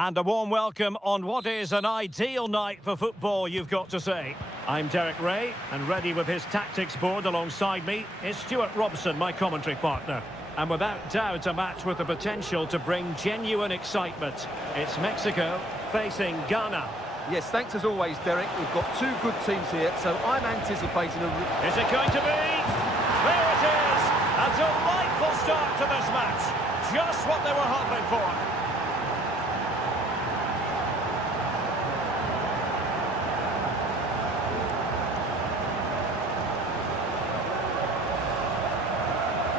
And a warm welcome on what is an ideal night for football, you've got to say. I'm Derek Ray, and ready with his tactics board alongside me is Stuart Robson, my commentary partner. And without doubt, a match with the potential to bring genuine excitement. It's Mexico facing Ghana. Yes, thanks as always, Derek. We've got two good teams here, so I'm anticipating a... Is it going to be? There it is! A delightful start to this match. Just what they were hoping for.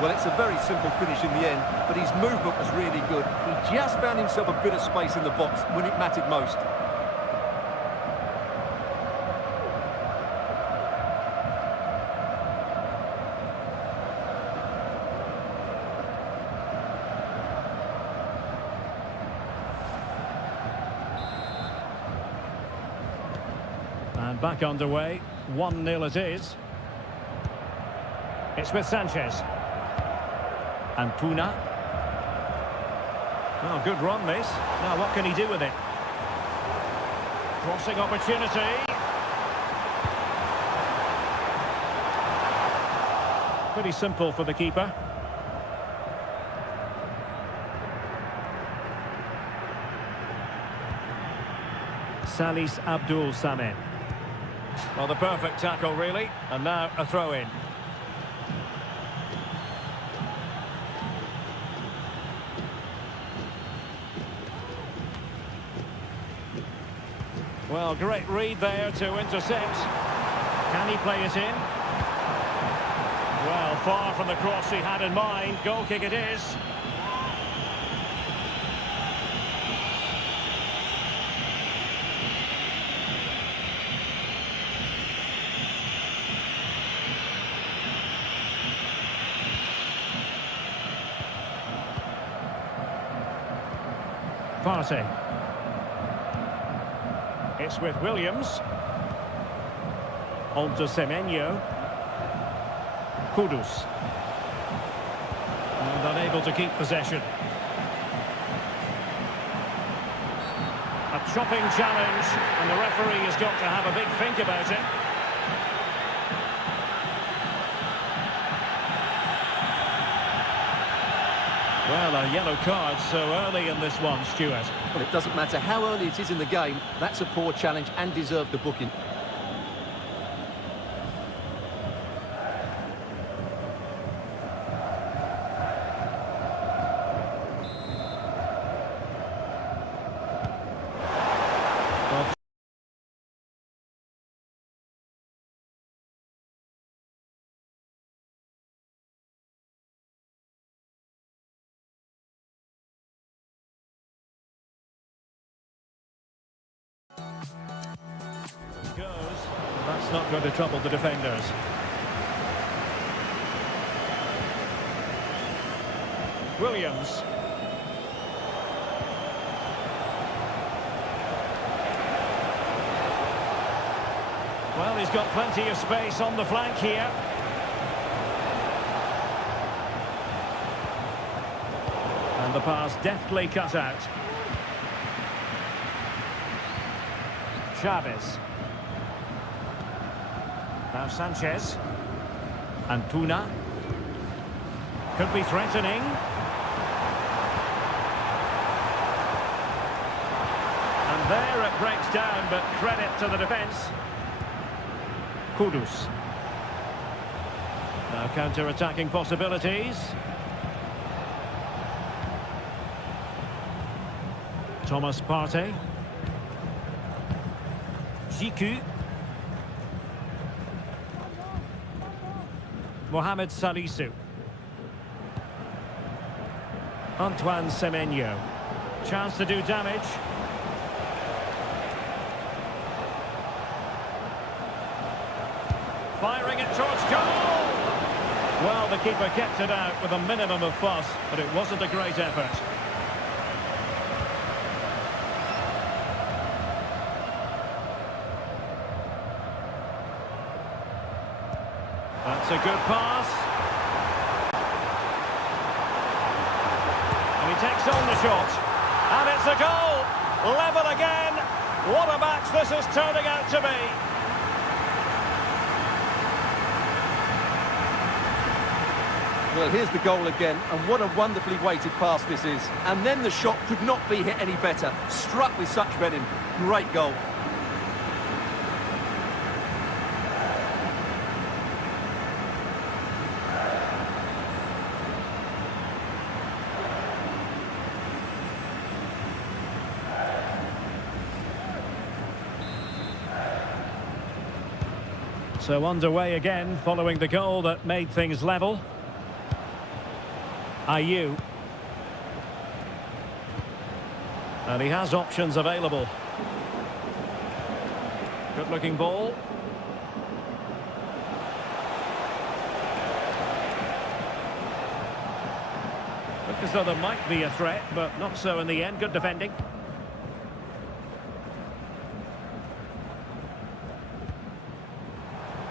Well, it's a very simple finish in the end, but his movement was really good. He just found himself a bit of space in the box when it mattered most. And back underway, 1-0 it is. It's with Sanchez. And Puna. Oh, good run this. Now what can he do with it? Crossing opportunity. Pretty simple for the keeper. Salis Abdul Samed. Well, the perfect tackle, really. And now a throw-in. Well, great read there to intercept. Can he play it in? Well, far from the cross he had in mind. Goal kick it is. Partey. It's with Williams. On to Semenyo. Kudus. And unable to keep possession. A chopping challenge, and the referee has got to have a big think about it. Well, a yellow card so early in this one, Stuart. Well, it doesn't matter how early it is in the game. That's a poor challenge and deserved the booking. Goes. That's not going to trouble the defenders. Williams. Well, he's got plenty of space on the flank here. And the pass deftly cut out. Chavez. Now Sanchez. And Puna. Could be threatening. And there it breaks down, but credit to the defence. Kudus. Now counter-attacking possibilities. Thomas Partey. Jiku. Mohamed Salisu. Antoine Semenyo. Chance to do damage. Firing it towards goal! Well, the keeper kept it out with a minimum of fuss, but it wasn't a great effort. That's a good pass. And he takes on the shot. And it's a goal! Level again. What a match this is turning out to be. Well, here's the goal again, and what a wonderfully weighted pass this is. And then the shot could not be hit any better. Struck with such venom. Great goal. So underway again, following the goal that made things level. Ayew. And he has options available. Good looking ball. Looked as though there might be a threat, but not so in the end. Good defending.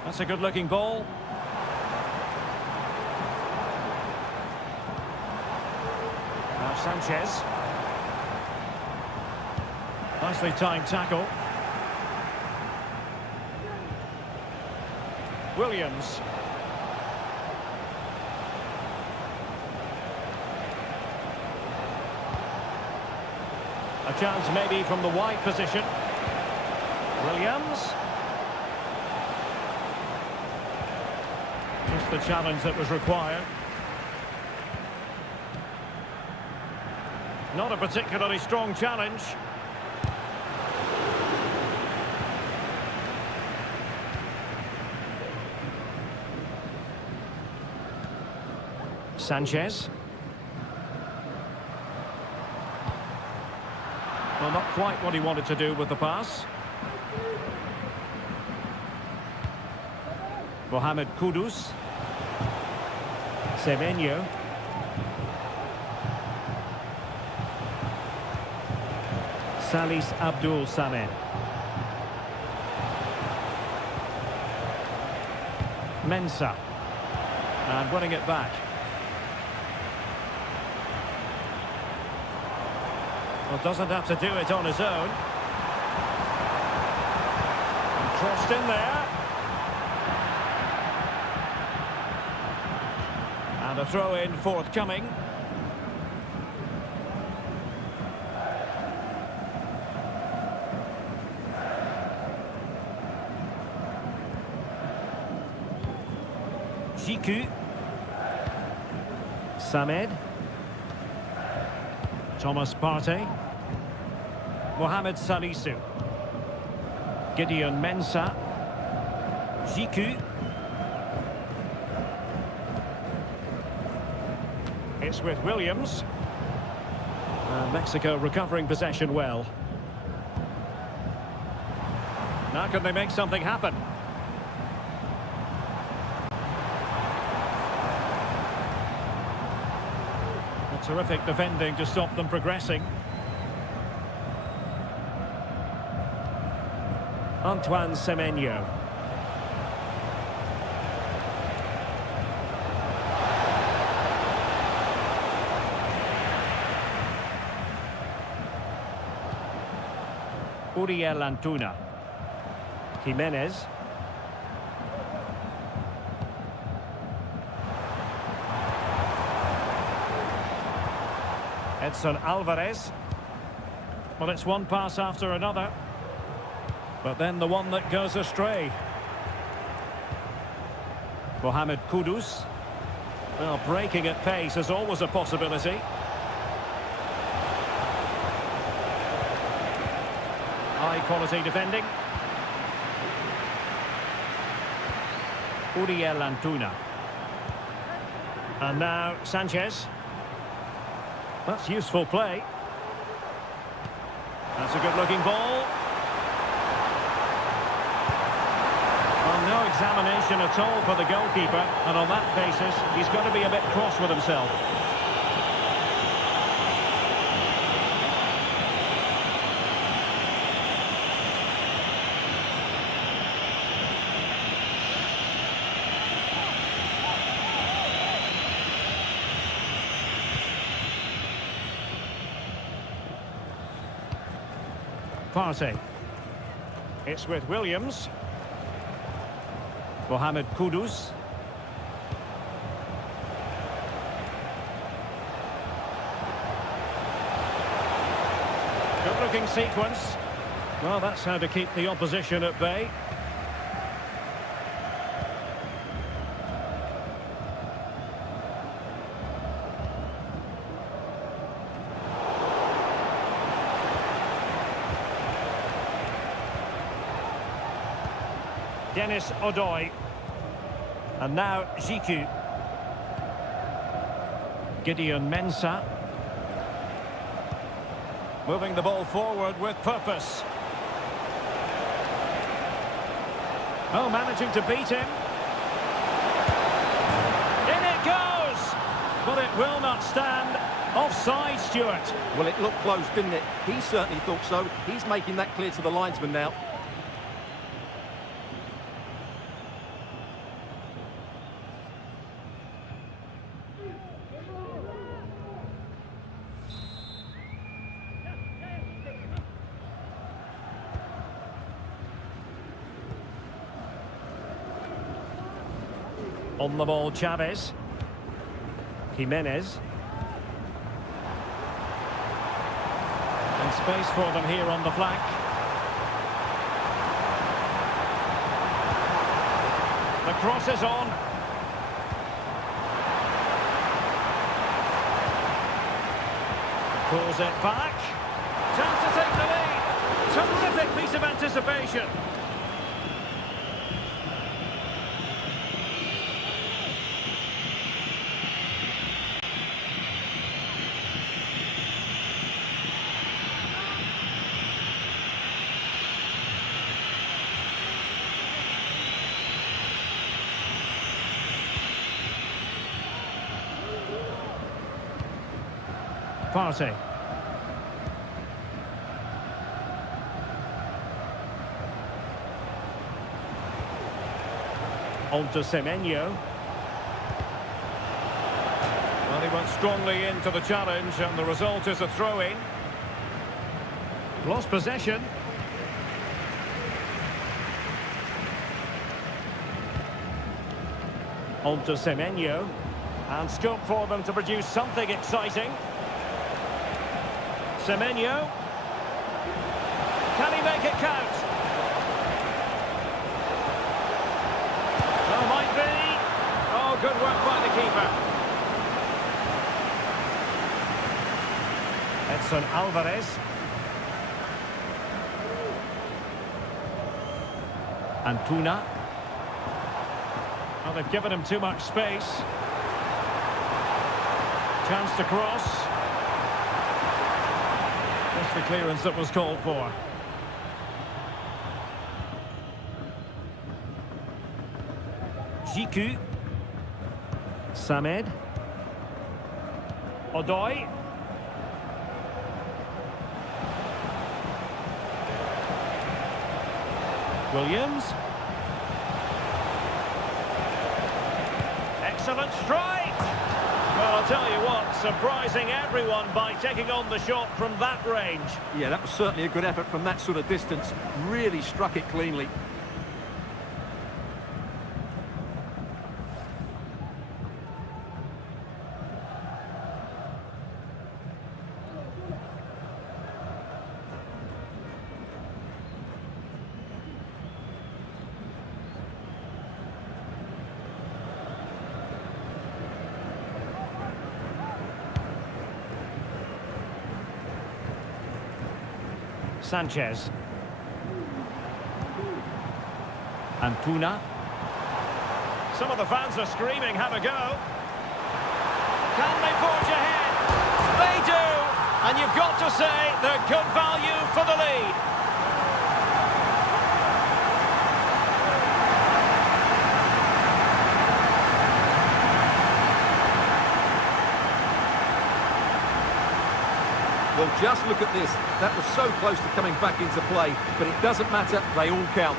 That's a good looking ball. Now Sanchez. Nicely timed tackle. Williams. A chance maybe from the wide position. Williams. Just the challenge that was required. Not a particularly strong challenge. Sanchez. Well, not quite what he wanted to do with the pass. Mohamed Kudus. Semenyo. Salis Abdul Samed. Mensah. And winning it back. Well, doesn't have to do it on his own. Crossed in there. And a throw-in forthcoming. Jiku. Samed. Thomas Partey. Mohamed Salisu. Gideon Mensah. Jiku. It's with Williams. Mexico recovering possession well. Now can they make something happen? Terrific defending to stop them progressing. Antoine Semenyo. Uriel Antuna. Jimenez. Edson Alvarez. Well, it's one pass after another. But then the one that goes astray. Mohamed Kudus. Well, breaking at pace is always a possibility. High quality defending. Uriel Antuna. And now Sanchez. That's useful play. That's a good-looking ball. Well, no examination at all for the goalkeeper, and on that basis, he's got to be a bit cross with himself. Partey. It's with Williams. Mohamed Kudus. Good looking sequence. Well, that's how to keep the opposition at bay. Dennis Odoi. And now Jiku. Gideon Mensah. Moving the ball forward with purpose. Oh, managing to beat him. In it goes! But it will not stand. Offside, Stuart. Well, it looked close, didn't it? He certainly thought so. He's making that clear to the linesman now. On the ball, Chavez. Jimenez. And space for them here on the flank. The cross is on. Pulls it back. Chance to take the lead. Terrific piece of anticipation. Partey. On to Semenyo. Well, he went strongly into the challenge, and the result is a throw-in. Lost possession. On to Semenyo. And scope for them to produce something exciting. Semenyo. Can he make it count? Oh, might be. Oh, good work by the keeper. Edson Alvarez. Antuna. Well, they've given him too much space. Chance to cross. That's the clearance that was called for. Jiku. Samed. Odoi. Williams. Excellent strike! Well, I'll tell you what, surprising everyone by taking on the shot from that range. Yeah, that was certainly a good effort from that sort of distance. Really struck it cleanly. Sanchez. Antuna. Some of the fans are screaming, have a go. Can they forge ahead? They do! And you've got to say, they're good value for the lead. Well, just look at this. That was so close to coming back into play, but it doesn't matter. They all count.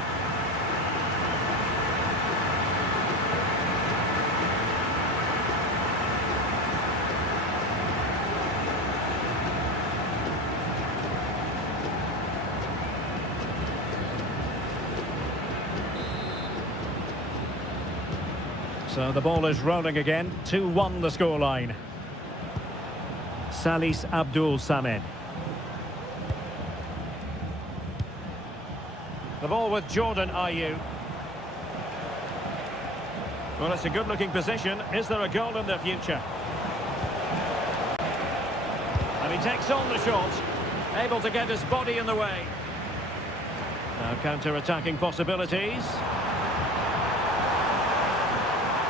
So the ball is rolling again. 2-1 the scoreline. Salis Abdul Samed. The ball with Jordan Ayew. Well, it's a good-looking position. Is there a goal in the future? And he takes on the shot. Able to get his body in the way. Now counter-attacking possibilities.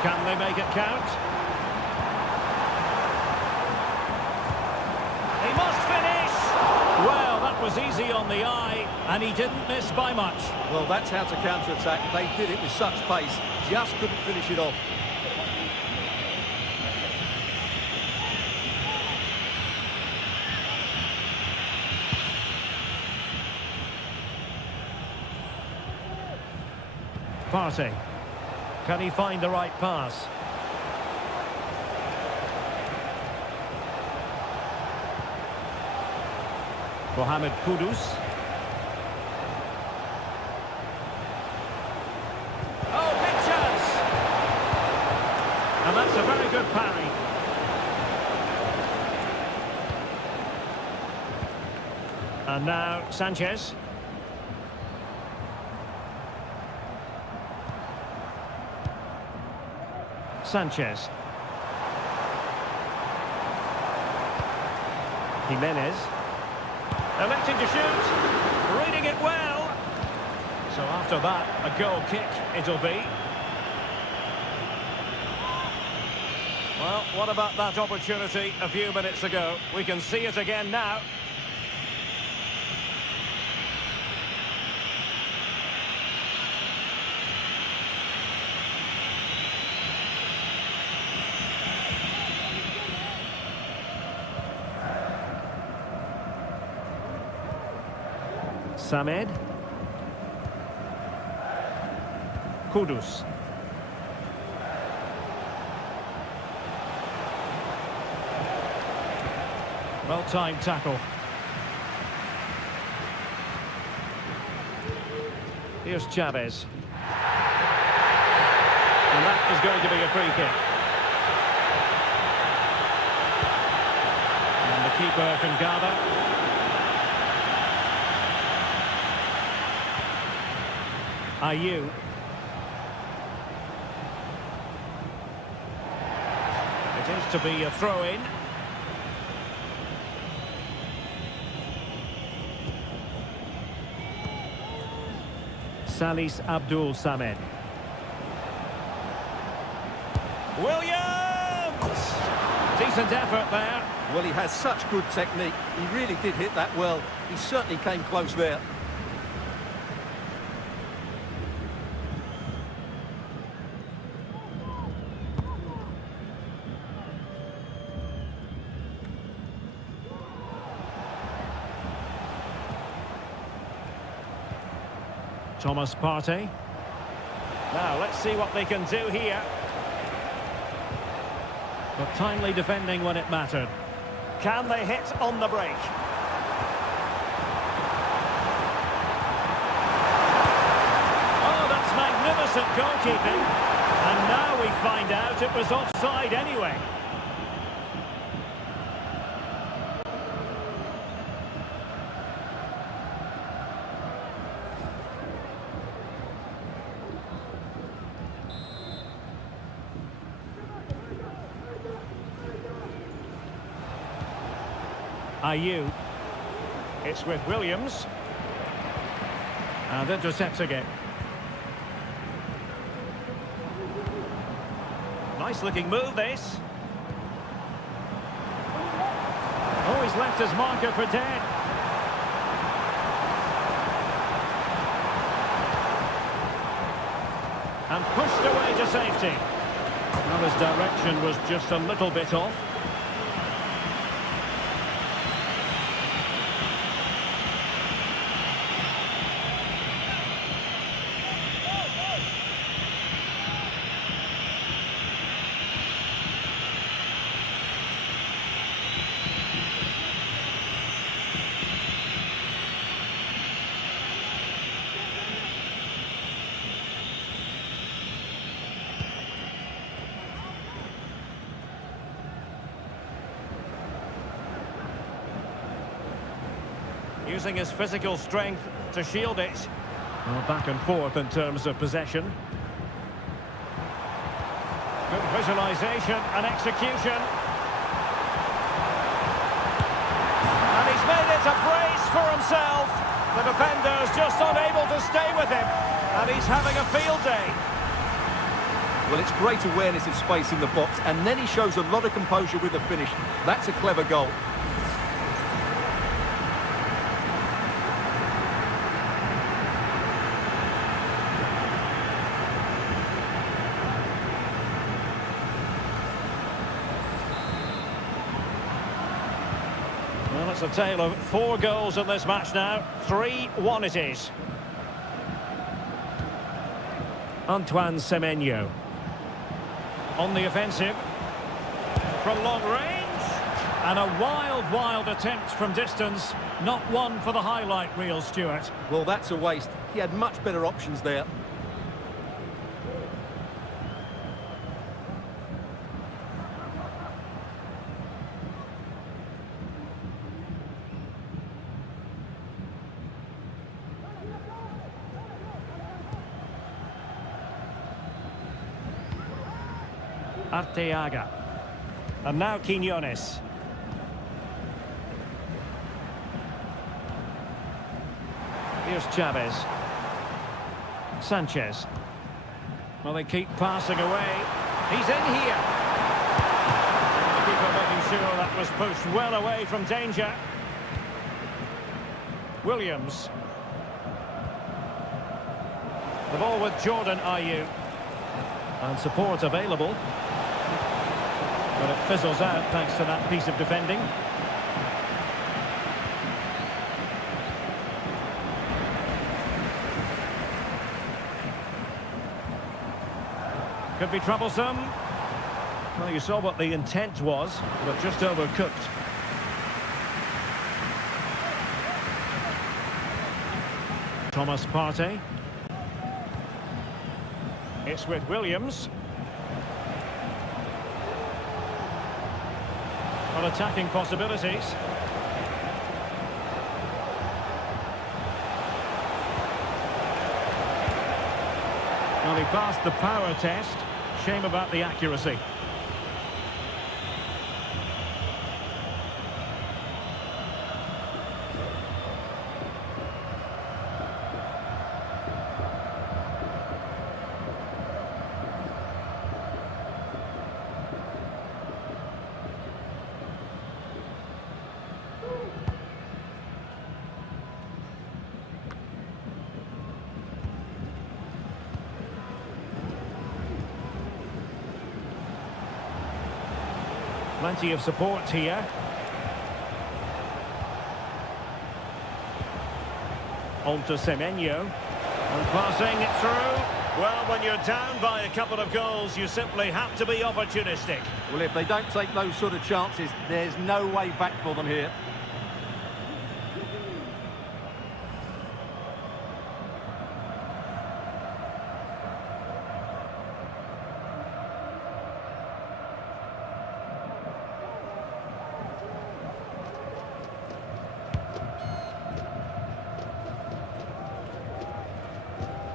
Can they make it count? He must finish! Well, that was easy on the eye, and he didn't miss by much. Well, that's how to counter-attack. They did it with such pace, just couldn't finish it off. Partey. Can he find the right pass? Mohamed Kudus. Oh, big chance! And that's a very good parry. And now Sanchez. Sanchez. Jimenez. Electing to shoot. Reading it well. So after that, a goal kick it'll be. Well, what about that opportunity a few minutes ago? We can see it again now. Samed. Kudus. Well-timed tackle. Here's Chavez. And that is going to be a free kick. And the keeper can gather. Ayew. It is to be a throw-in. Salis Abdul Samed. Williams! Decent effort there. Well, he has such good technique. He really did hit that well. He certainly came close there. Thomas Partey. Now, let's see what they can do here. But timely defending when it mattered. Can they hit on the break? Oh, that's magnificent goalkeeping. And now we find out it was offside anyway. Ayew. It's with Williams. And intercepting it. Nice looking move, this. Oh, he's left his marker for dead. And pushed away to safety. Well, his direction was just a little bit off. using his physical strength to shield it. Well, back and forth in terms of possession. Good visualisation and execution. And he's made it a brace for himself. The defender's just unable to stay with him. And he's having a field day. Well, it's great awareness of space in the box, and then he shows a lot of composure with the finish. That's a clever goal. Well, it's a tale of 4 goals in this match now. 3-1 it is. Antoine Semenyo. On the offensive. From long range. And a wild attempt from distance. Not one for the highlight reel, Stuart. Well, that's a waste. He had much better options there. Arteaga. And now Quiñones. Here's Chavez. Sanchez. Well, they keep passing away. He's in here. The keeper making sure that was pushed well away from danger. Williams. The ball with Jordan Ayew. And support available. But it fizzles out thanks to that piece of defending. Could be troublesome. Well, you saw what the intent was, but just overcooked. Thomas Partey. It's with Williams. Well, attacking possibilities. Well, he passed the power test. Shame about the accuracy. Plenty of support here. On to Semenyo. And passing it through. Well, when you're down by a couple of goals, you simply have to be opportunistic. Well, if they don't take those sort of chances, there's no way back for them here.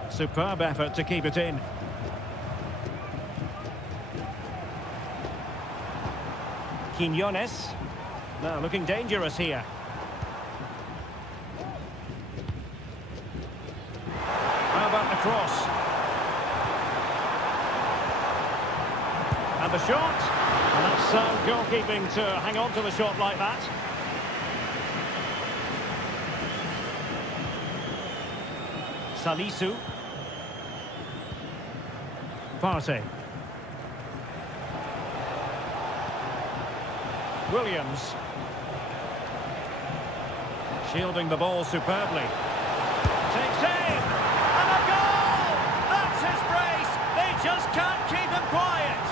Superb effort to keep it in. Quiñones. Now looking dangerous here. How about the cross? And the shot. And that's sound goalkeeping to hang on to the shot like that. Salisu. Partey. Williams. Shielding the ball superbly. Takes aim! And a goal! That's his brace! They just can't keep him quiet!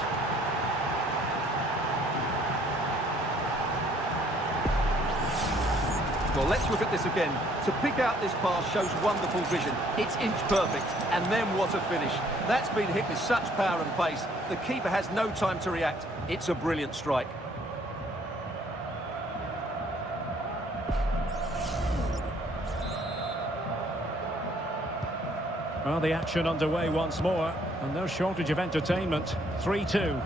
Well, let's look at this again. To pick out this pass shows wonderful vision. It's inch perfect, and then what a finish. That's been hit with such power and pace. The keeper has no time to react. It's a brilliant strike. Well, the action underway once more, and no shortage of entertainment. 3-2.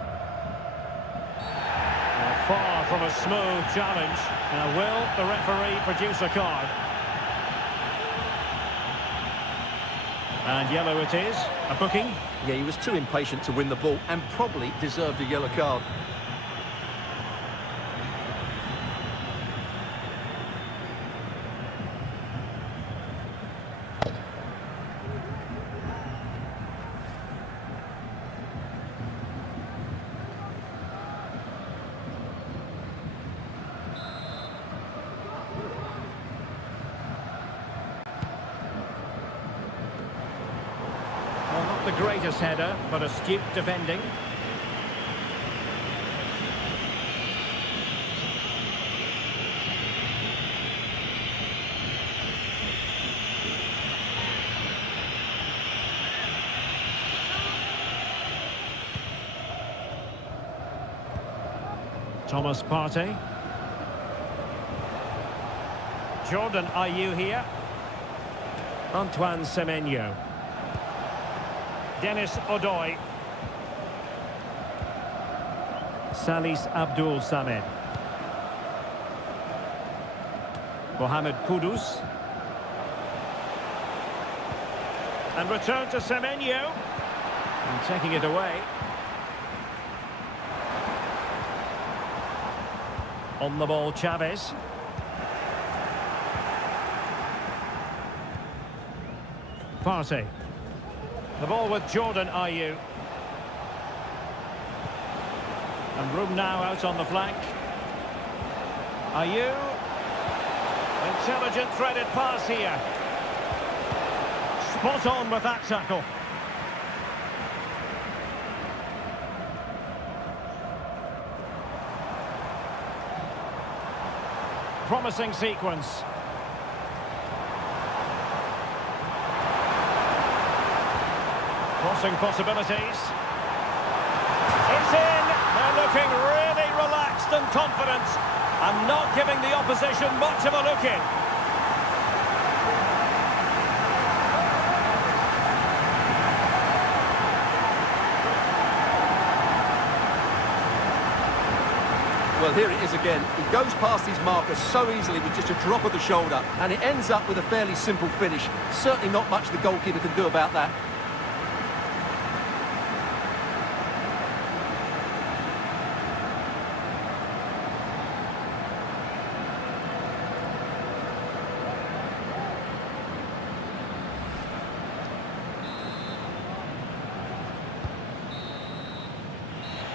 Far from a smooth challenge. Now, will the referee produce a card? And yellow it is. A booking. Yeah, he was too impatient to win the ball and probably deserved a yellow card. Well, not the greatest header, but astute defending. Thomas Partey. Jordan Ayew here. Antoine Semenyo. Dennis Odoi. Salis Abdul Samed. Mohamed Kudus. And return to Semenyo. And taking it away. On the ball, Chavez. Partey. The ball with Jordan Ayew. And room now out on the flank. Ayew. Intelligent threaded pass here. Spot on with that tackle. Promising sequence. Crossing possibilities. It's in. They're looking really relaxed and confident and not giving the opposition much of a look in. Well, here it is again. He goes past his marker so easily with just a drop of the shoulder, and it ends up with a fairly simple finish. Certainly not much the goalkeeper can do about that.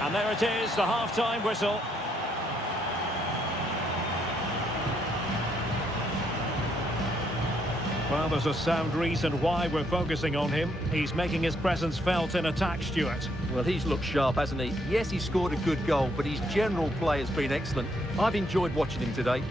And there it is, the half-time whistle. Well, there's a sound reason why we're focusing on him. He's making his presence felt in attack, Stuart. Well, he's looked sharp, hasn't he? Yes, he scored a good goal, but his general play has been excellent. I've enjoyed watching him today.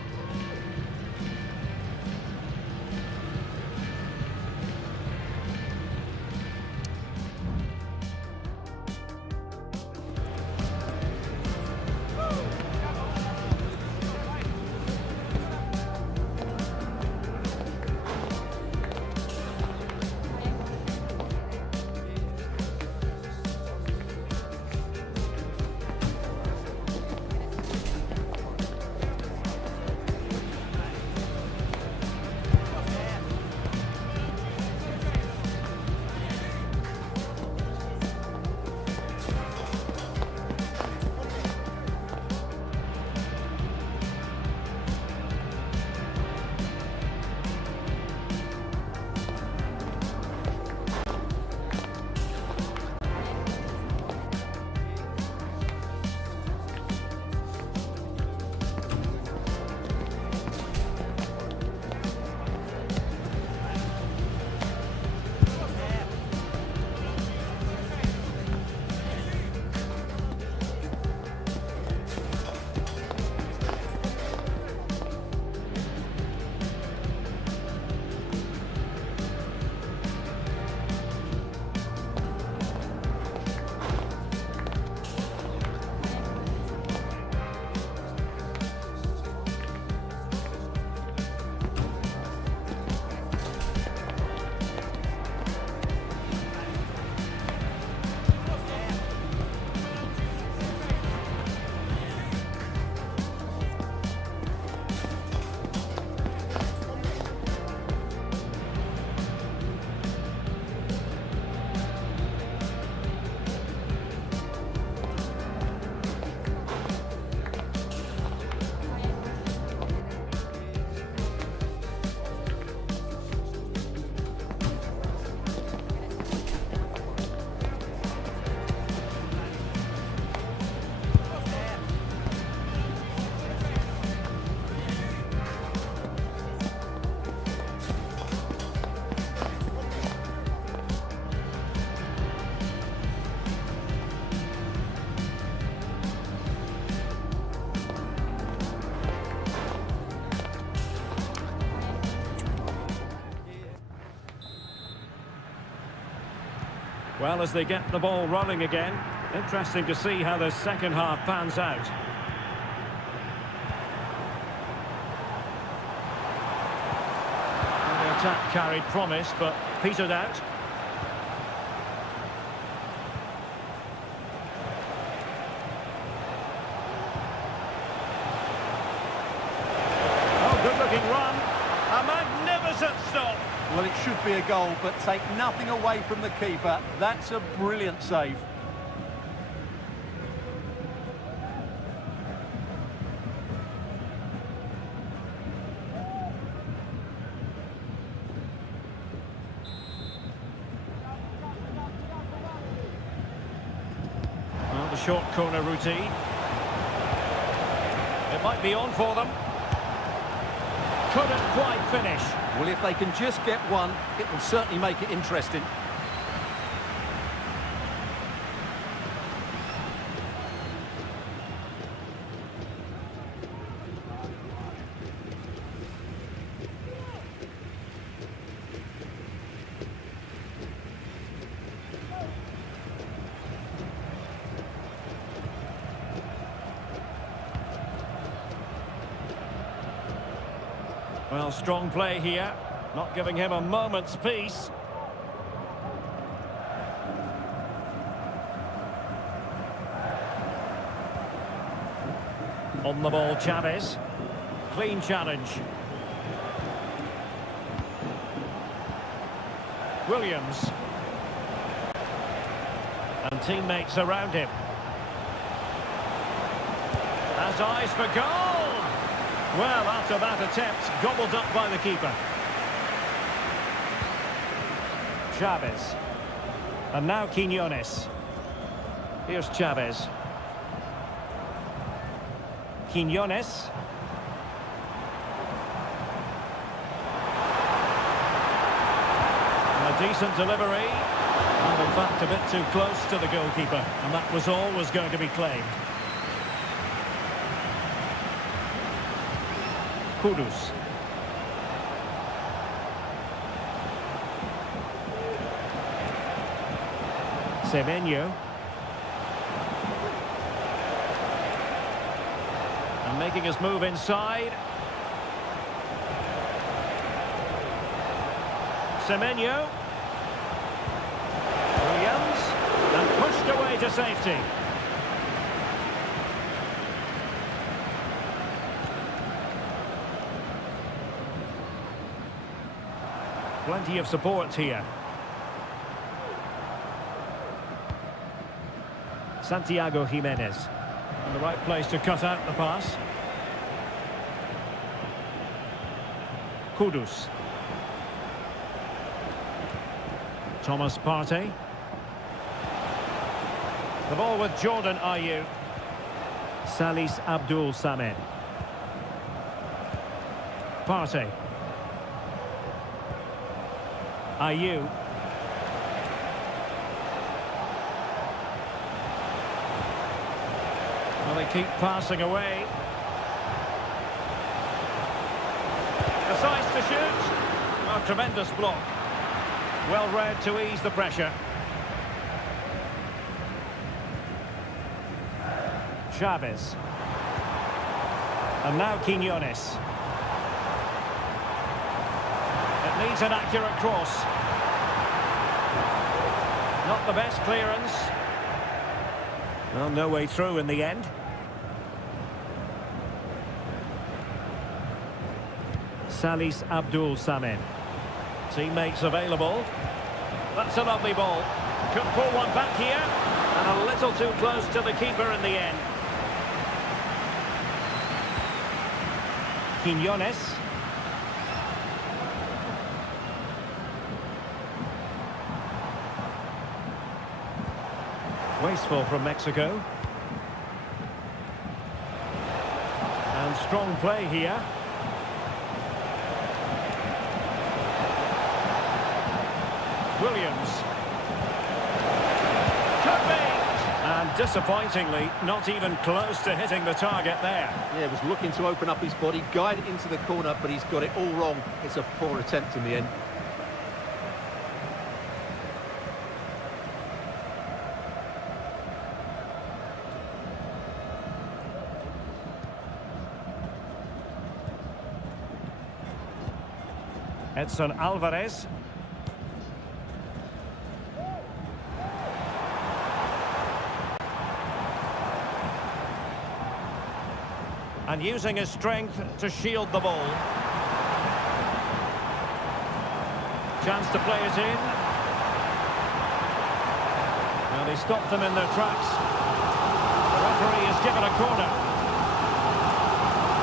Well, as they get the ball rolling again, interesting to see how the second half pans out. And the attack carried promise, but petered out. Oh, good-looking run. A magnificent stop. Well, it should be a goal, but take nothing away from the keeper. That's a brilliant save. Well, the short corner routine. It might be on for them. Couldn't quite finish. Well, if they can just get one, it will certainly make it interesting. Well, strong play here, not giving him a moment's peace. On the ball, Chavez. Clean challenge. Williams. And teammates around him. Has eyes for goal! Well, after that attempt, gobbled up by the keeper. Chavez. And now Quiñones. Here's Chavez. Quiñones. And a decent delivery. And in fact, a bit too close to the goalkeeper. And that was always going to be claimed. Kudus. Semenyo. And making his move inside. Semenyo. Williams. And pushed away to safety. Plenty of support here. Santiago Jimenez. In the right place to cut out the pass. Kudus. Thomas Partey. The ball with Jordan Ayew. Salis Abdul Samed. Partey. Ayew. Well, they keep passing away. Decides to shoot. Oh, tremendous block. Well read to ease the pressure. Chavez. And now Quiñones. It needs an accurate cross. Not the best clearance. Well, no way through in the end. Salis Abdul Samed. Teammates available. That's a lovely ball. Could pull one back here. And a little too close to the keeper in the end. Quiñones. Wasteful from Mexico. And strong play here. Williams. Could be! And disappointingly, not even close to hitting the target there. Yeah, was looking to open up his body, guide it into the corner, but he's got it all wrong. It's a poor attempt in the end. Edson Alvarez. And using his strength to shield the ball. Chance to play it in. Well, he stopped them in their tracks. The referee has given a corner.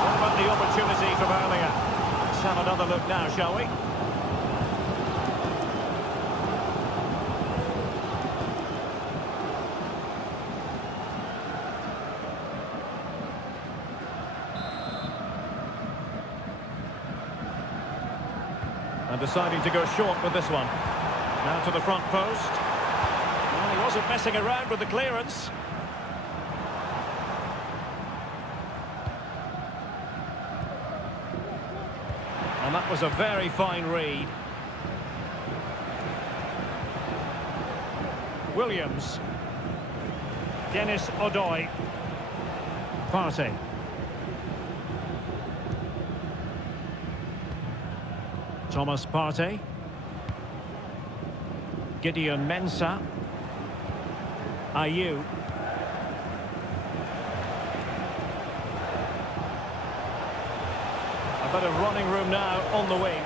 What about the opportunity from earlier? Let's have another look now, shall we? And deciding to go short with this one. Now to the front post. Well, he wasn't messing around with the clearance. And that was a very fine read. Williams. Dennis Odoi. Partey. Thomas Partey. Gideon Mensah. Ayew. A bit of running room now on the wing.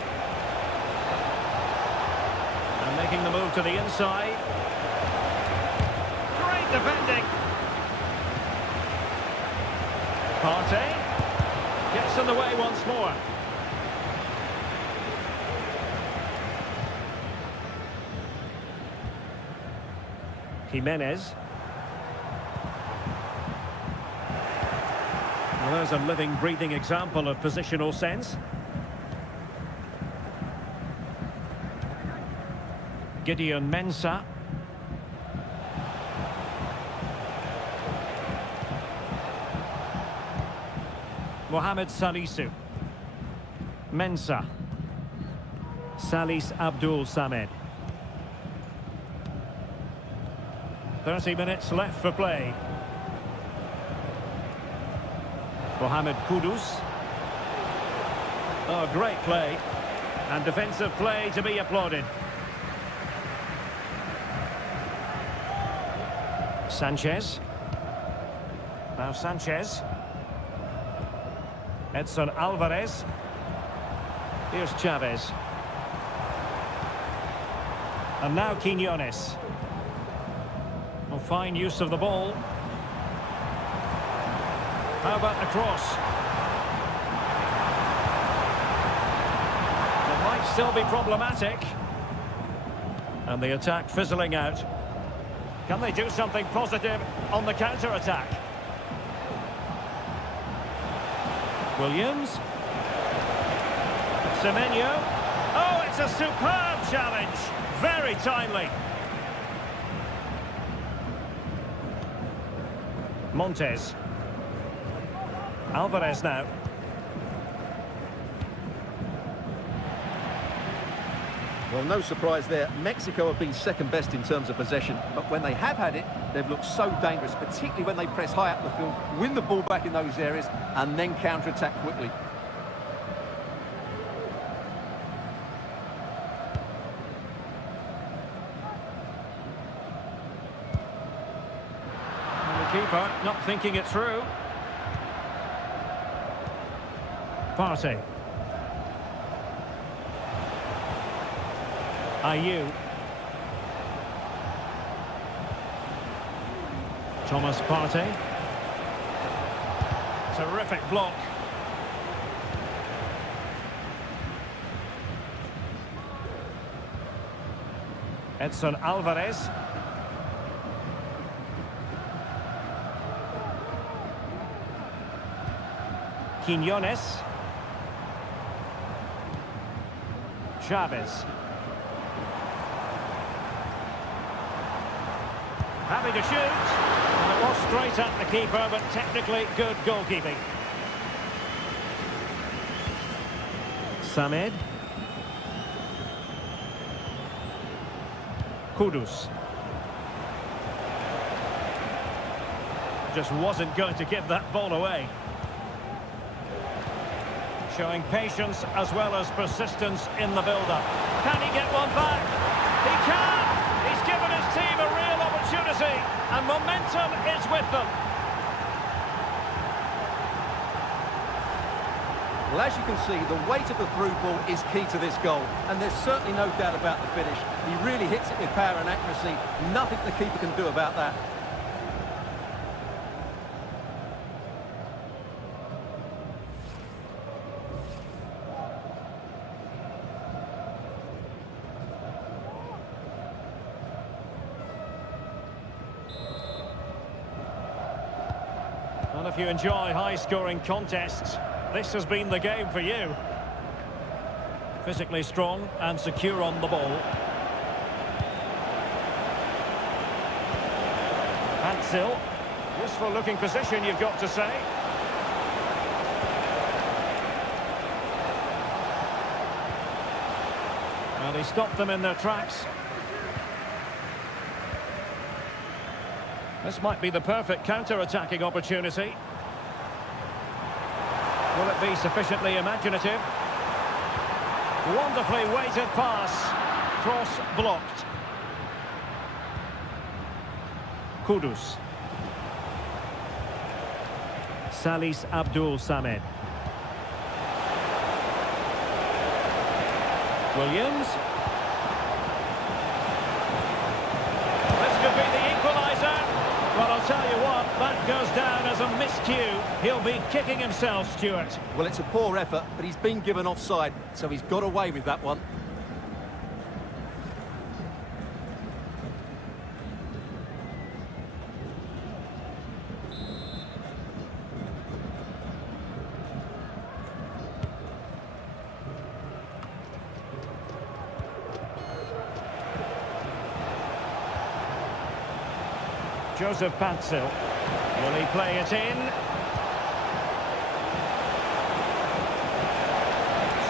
And making the move to the inside. Great defending. Partey gets in the way once more. Jimenez. Well, there's a living, breathing example of positional sense. Gideon Mensah. Mohamed Salisu. Mensah. Salis Abdul Samed. 30 minutes left for play. Mohamed Kudus. Oh, great play. And defensive play to be applauded. Sanchez. Now Sanchez. Edson Alvarez. Here's Chavez. And now Quiñones. Well, fine use of the ball. How about the cross? It might still be problematic. And the attack fizzling out. Can they do something positive on the counter-attack? Williams. Semenyo. Oh, it's a superb challenge. Very timely. Montes. Alvarez now. Well, no surprise there. Mexico have been second best in terms of possession, but when they have had it, they've looked so dangerous, particularly when they press high up the field, win the ball back in those areas, and then counter-attack quickly. Keeper not thinking it through. Partey. Ayew. Thomas Partey. Terrific block. Edson Alvarez. Quiñones. Chavez. Happy to shoot. And it was straight at the keeper, but technically good goalkeeping. Samed. Kudus. Just wasn't going to give that ball away. Showing patience as well as persistence in the build-up. Can he get one back? He can! He's given his team a real opportunity, and momentum is with them. Well, as you can see, the weight of the through ball is key to this goal, and there's certainly no doubt about the finish. He really hits it with power and accuracy. Nothing the keeper can do about that. And if you enjoy high-scoring contests, this has been the game for you. Physically strong and secure on the ball. Hansel. Useful looking position, you've got to say. Well, he stopped them in their tracks. This might be the perfect counter-attacking opportunity. Will it be sufficiently imaginative? Wonderfully weighted pass. Cross blocked. Kudus. Salis Abdul Samed. Williams. This could be the equaliser. Well, I'll tell you what, that goes down as a miscue. He'll be kicking himself, Stuart. Well, it's a poor effort, but he's been given offside, so he's got away with that one. Joseph Patzil. Will he play it in?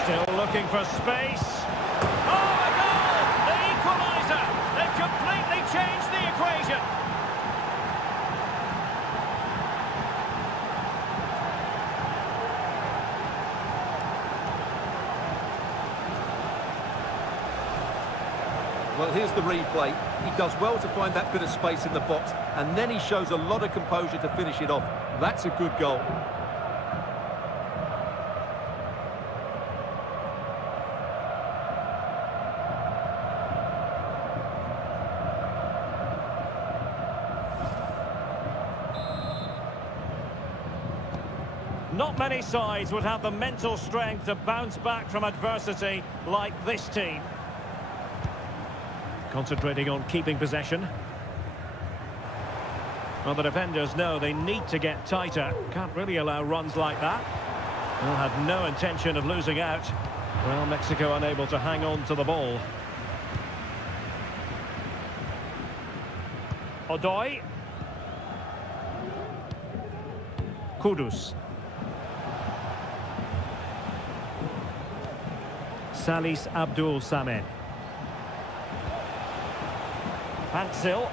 Still looking for space. Oh, a goal! The equaliser! They've completely changed the equation. Well, here's the replay. He does well to find that bit of space in the box, and then he shows a lot of composure to finish it off. That's a good goal. Not many sides would have the mental strength to bounce back from adversity like this team. Concentrating on keeping possession. Well, the defenders know they need to get tighter. Can't really allow runs like that. They'll have no intention of losing out. Well, Mexico unable to hang on to the ball. Odoi. Kudus. Salis Abdul Samed. Hansel.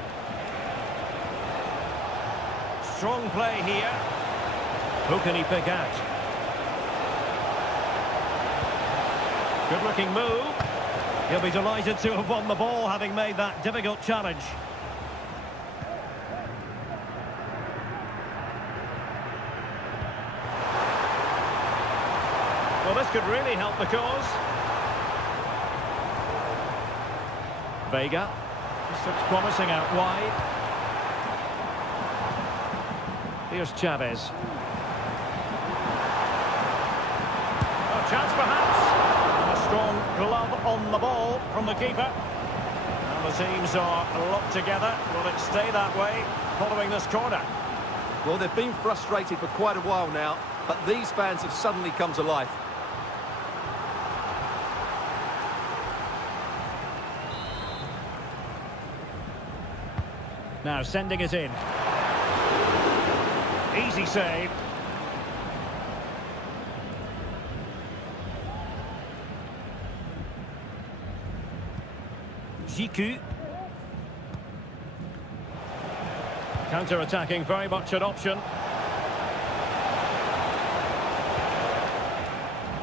Strong play here. Who can he pick out? Good looking move. He'll be delighted to have won the ball, having made that difficult challenge. Well, this could really help the cause. Vega. This looks promising out wide. Here's Chavez. A chance perhaps. And a strong glove on the ball from the keeper. And the teams are locked together. Will it stay that way following this corner? Well, they've been frustrated for quite a while now, but these fans have suddenly come to life. Now sending it in. Easy save. Jiku. Counter-attacking, very much an option.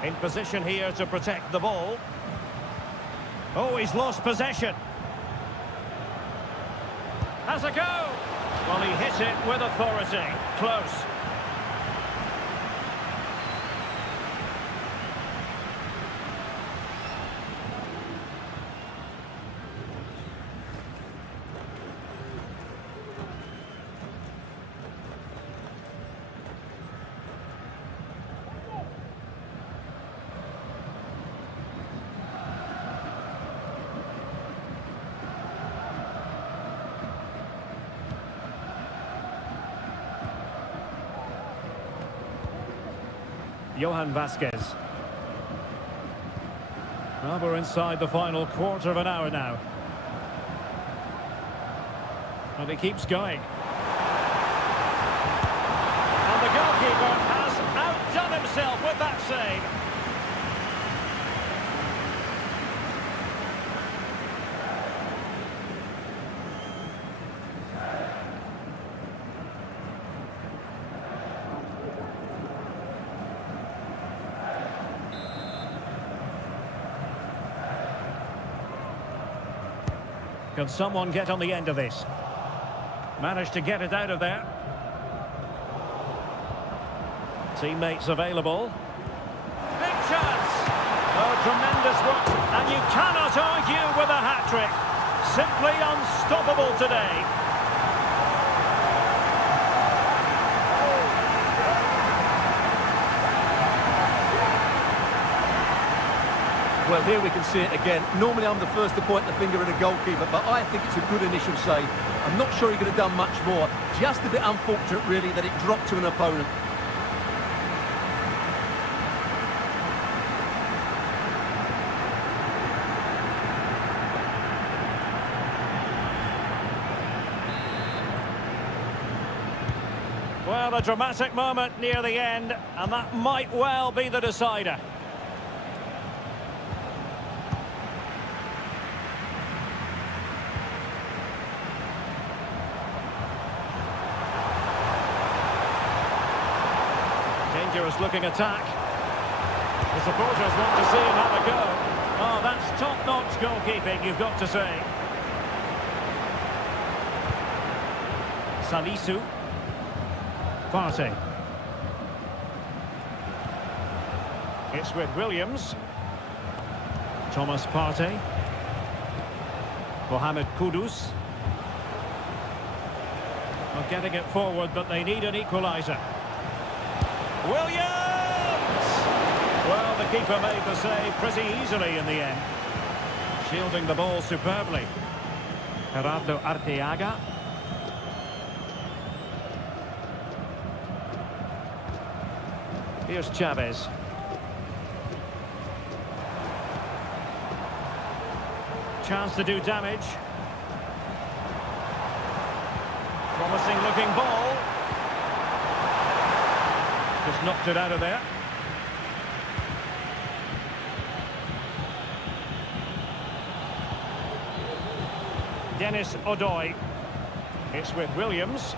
In position here to protect the ball. Oh, he's lost possession. Has a go. Well, he hit it with authority. Close. Johan Vasquez. Well, we're inside the final quarter of an hour now. And he keeps going. And the goalkeeper has outdone himself with that save. Can someone get on the end of this? Managed to get it out of there. Teammates available. Big chance! Oh, tremendous work. And you cannot argue with a hat-trick. Simply unstoppable today. Well, here we can see it again. Normally I'm the first to point the finger at a goalkeeper, but I think it's a good initial save. I'm not sure he could have done much more. Just a bit unfortunate, really, that it dropped to an opponent. Well, a dramatic moment near the end, and that might well be the decider. Dangerous looking attack. The supporters want to see him have a go. Oh, that's top-notch goalkeeping, you've got to say. Salisu. Partey. It's with Williams. Thomas Partey. Mohamed Kudus. Well, getting it forward, but they need an equaliser. Williams! Well, the keeper made the save pretty easily in the end. Shielding the ball superbly. Gerardo Arteaga. Here's Chavez. Chance to do damage. Promising looking ball. Just knocked it out of there. Dennis Odoi. It's with Williams.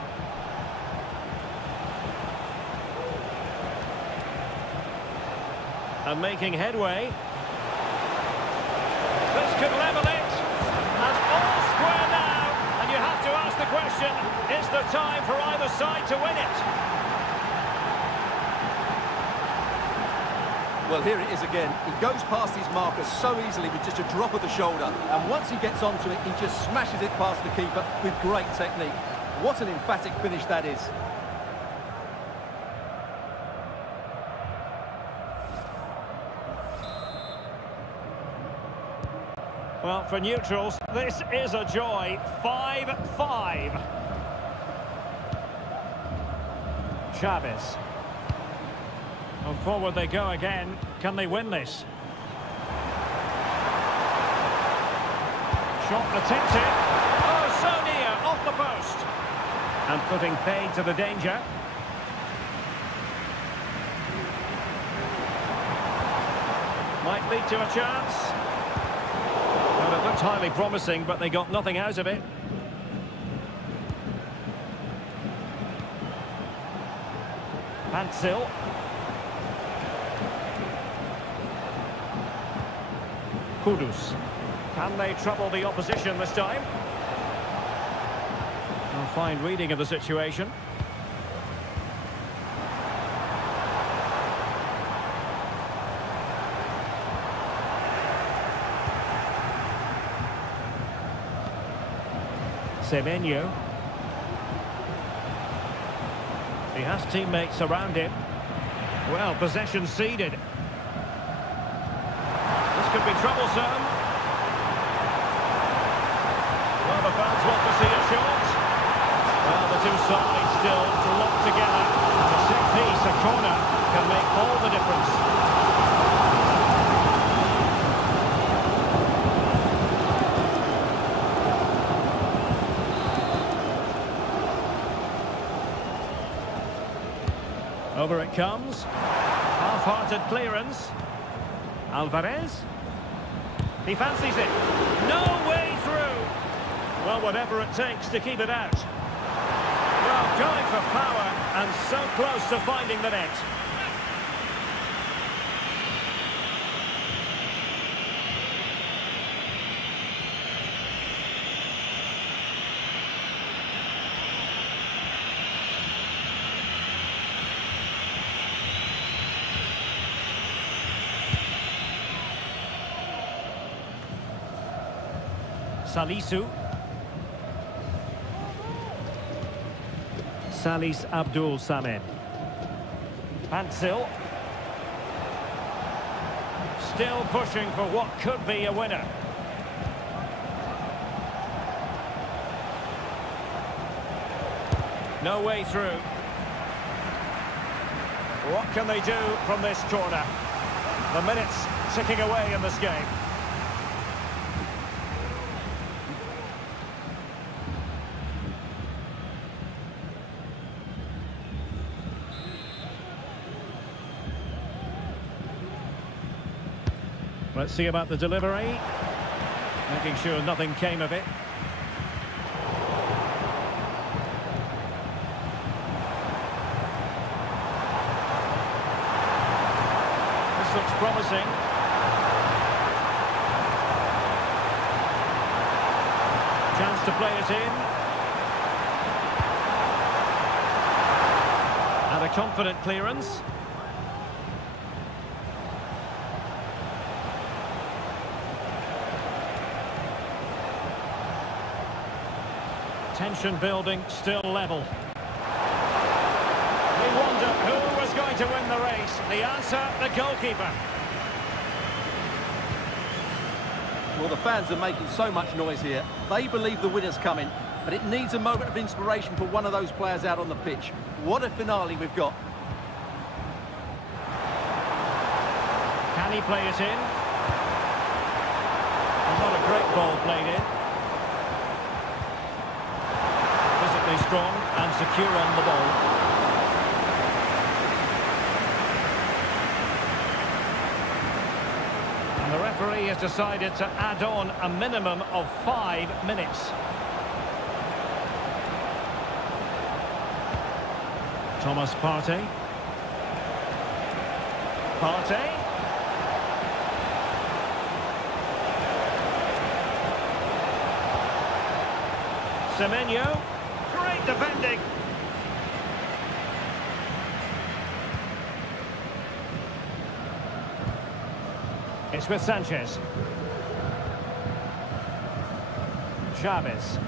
And making headway. This could level it. And all square now. And you have to ask the question, is there time for either side to win it? Well, here it is again. He goes past his marker so easily with just a drop of the shoulder. And once he gets onto it, he just smashes it past the keeper with great technique. What an emphatic finish that is. Well, for neutrals, this is a joy. 5-5. Chavez. Well, forward they go again. Can they win this? Shot attempted. Oh, so near, off the post. And putting paid to the danger. Might lead to a chance. Well, it looked highly promising, but they got nothing out of it. Hansel. Kudus. Can they trouble the opposition this time? A fine reading of the situation. Semenyo. He has teammates around him. Well, possession ceded. This could be troublesome. Well, the fans want to see a shot. Well, the two sides still locked together. A set piece, a corner, can make all the difference. Over it comes. Half-hearted clearance. Alvarez. He fancies it. No way through. Well, whatever it takes to keep it out. Well, going for power and so close to finding the net. Salisu. Salis Abdul Samed. Hansel. Still pushing for what could be a winner. No way through. What can they do from this corner? The minutes ticking away in this game. Let's see about the delivery. Making sure nothing came of it. This looks promising. Chance to play it in. And a confident clearance. Tension building, still level. We wonder who was going to win the race. The answer, the goalkeeper. Well, the fans are making so much noise here. They believe the winner's coming, but it needs a moment of inspiration for one of those players out on the pitch. What a finale we've got. Can he play it in? Not a great ball played in. Strong and secure on the ball. And the referee has decided to add on a minimum of 5 minutes. Thomas Partey. Partey. Semenyo. Great defending. It's with Sanchez. Chavez.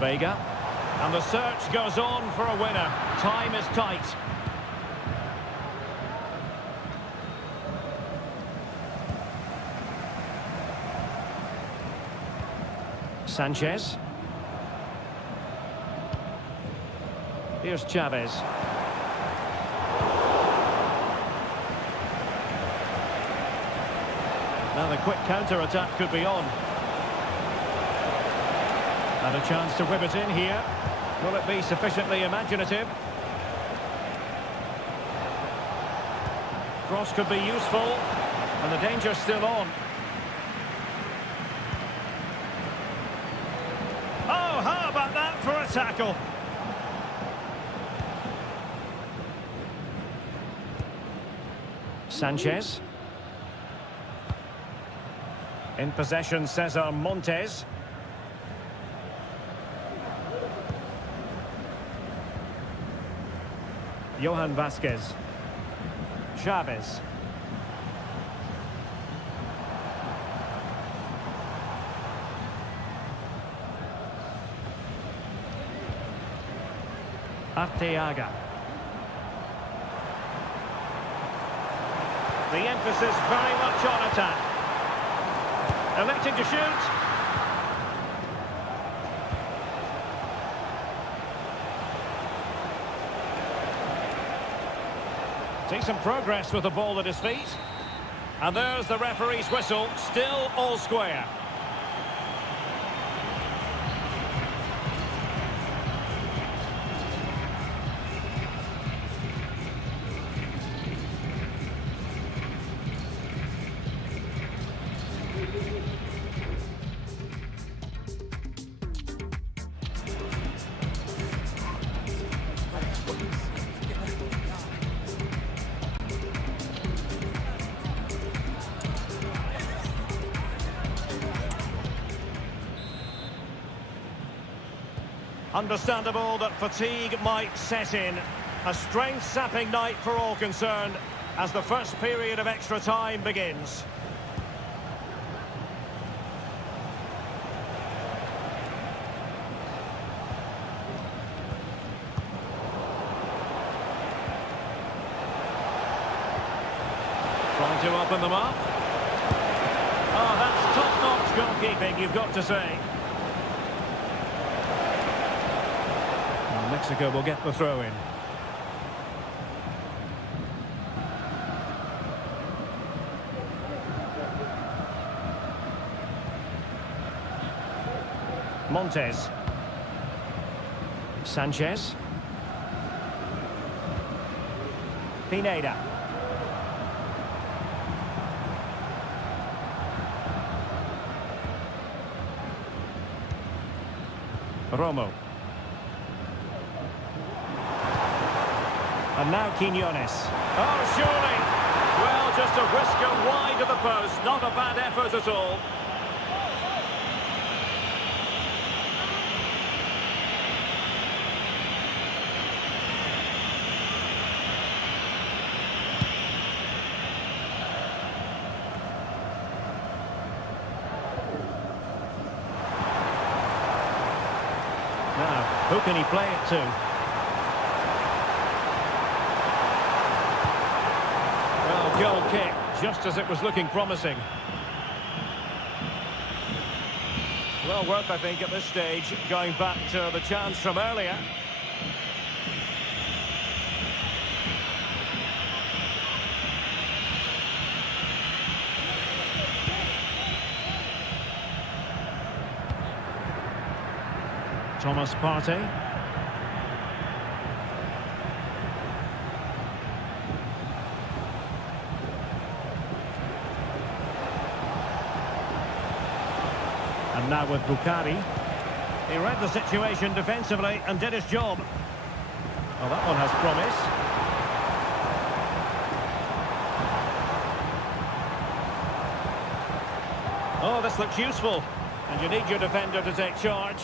Vega. And the search goes on for a winner. Time is tight. Sanchez. Here's Chavez. Now the quick counter-attack could be on. And a chance to whip it in here. Will it be sufficiently imaginative? Cross could be useful. And the danger's still on. Oh, how about that for a tackle? Sanchez. In possession, Cesar Montes. Johan Vasquez. Chavez. Arteaga. The emphasis very much on attack. Electing to shoot. Decent progress with the ball at his feet. And there's the referee's whistle, still all square. Understandable that fatigue might set in. A strength-sapping night for all concerned as the first period of extra time begins. Trying to open them up. Oh, that's top-notch goalkeeping, you've got to say. Mexico will get the throw in. Montes. Sanchez. Pineda. Romo. And now Quiñones. Oh, surely. Well, just a whisker wide of the post. Not a bad effort at all. Now, who can he play it to? Goal kick, just as it was looking promising. Well worth, I think, at this stage, going back to the chance from earlier. Thomas Partey. And now with Bukhari. He read the situation defensively and did his job. Well, that one has promise. Oh, this looks useful. And you need your defender to take charge.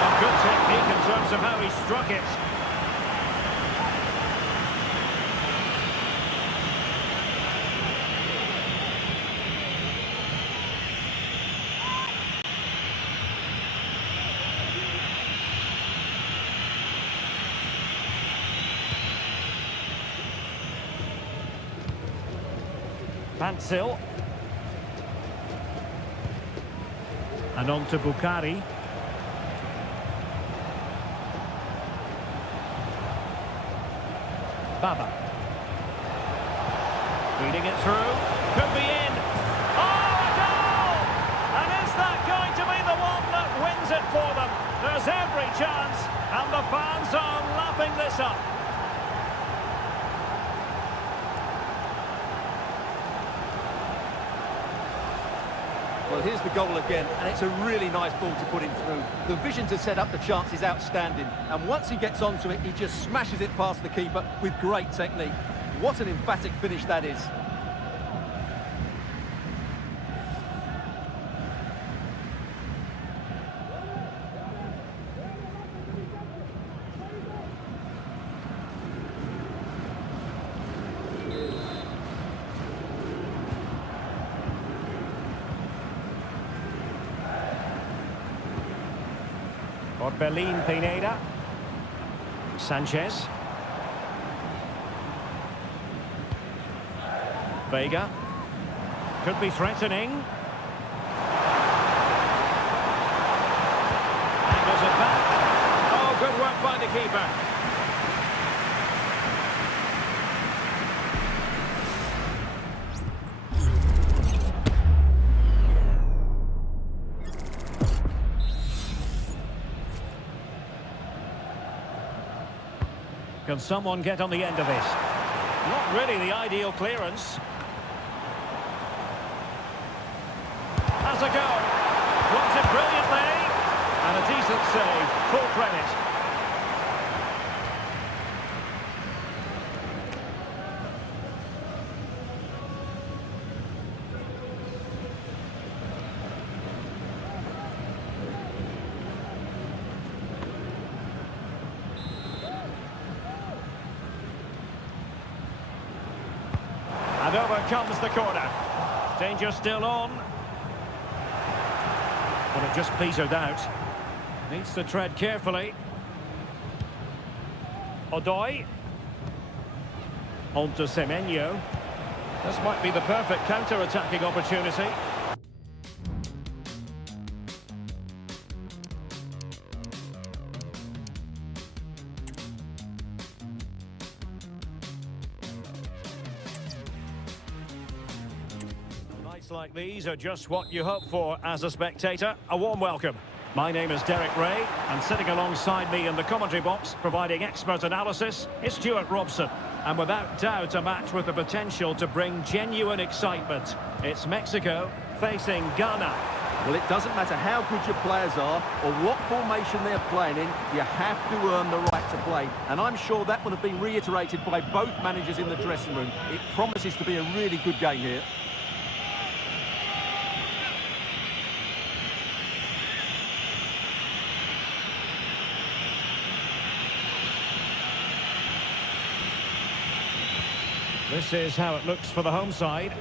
A good technique in terms of how he struck it. Pansil. And on to Bukhari. Baba. Feeding it through. Could be in. Oh, a goal! And is that going to be the one that wins it for them? There's every chance, and the fans are lapping this up. Well, here's the goal again, and it's a really nice ball to put him through. The vision to set up the chance is outstanding, and once he gets onto it, he just smashes it past the keeper with great technique. What an emphatic finish that is. Orbelin Pineda. Sanchez. Vega. Could be threatening. Angles it back. Oh, good work by the keeper. Can someone get on the end of this? Not really the ideal clearance. Has a go. Blocks it brilliantly. And a decent save. Full credit. And over comes the corner. Danger still on. But it just petered out. Needs to tread carefully. Odoi. On to Semenyo. This might be the perfect counter-attacking opportunity. Nights like these are just what you hope for as a spectator. A warm welcome. My name is Derek Ray, and sitting alongside me in the commentary box, providing expert analysis, is Stuart Robson. And without doubt, a match with the potential to bring genuine excitement. It's Mexico facing Ghana. Well, it doesn't matter how good your players are or what formation they're playing in, you have to earn the right to play. And I'm sure that would have been reiterated by both managers in the dressing room. It promises to be a really good game here. This is how it looks for the home side.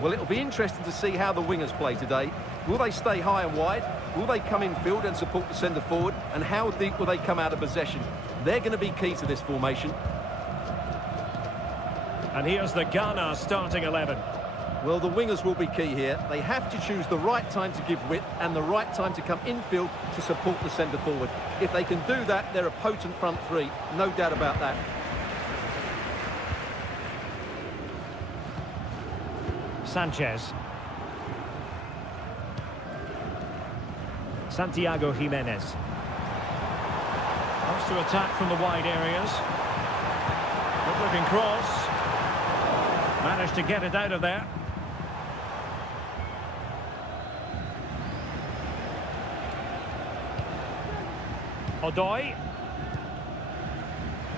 Well, it'll be interesting to see how the wingers play today. Will they stay high and wide? Will they come in field and support the centre forward? And how deep will they come out of possession? They're going to be key to this formation. And here's the Ghana starting 11. Well, the wingers will be key here. They have to choose the right time to give width and the right time to come infield to support the centre forward. If they can do that, they're a potent front three. No doubt about that. Sanchez. Santiago Jimenez. Wants to attack from the wide areas. Good looking cross. Managed to get it out of there. Odoi.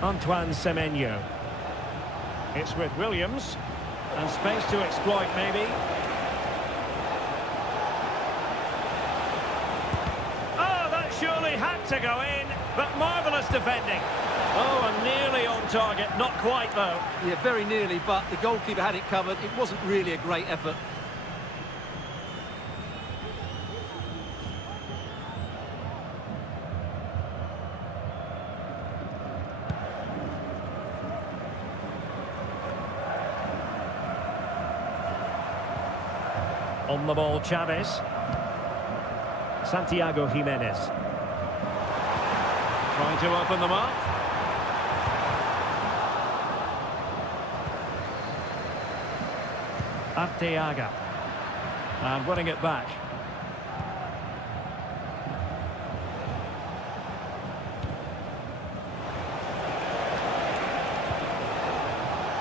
Antoine Semenyo. It's with Williams. And space to exploit, maybe. Oh, that surely had to go in, but marvellous defending. Oh, and nearly on target, not quite, though. Yeah, very nearly, but the goalkeeper had it covered. It wasn't really a great effort. On the ball, Chavez. Santiago Jimenez. Trying to open them up. Arteaga. And winning it back.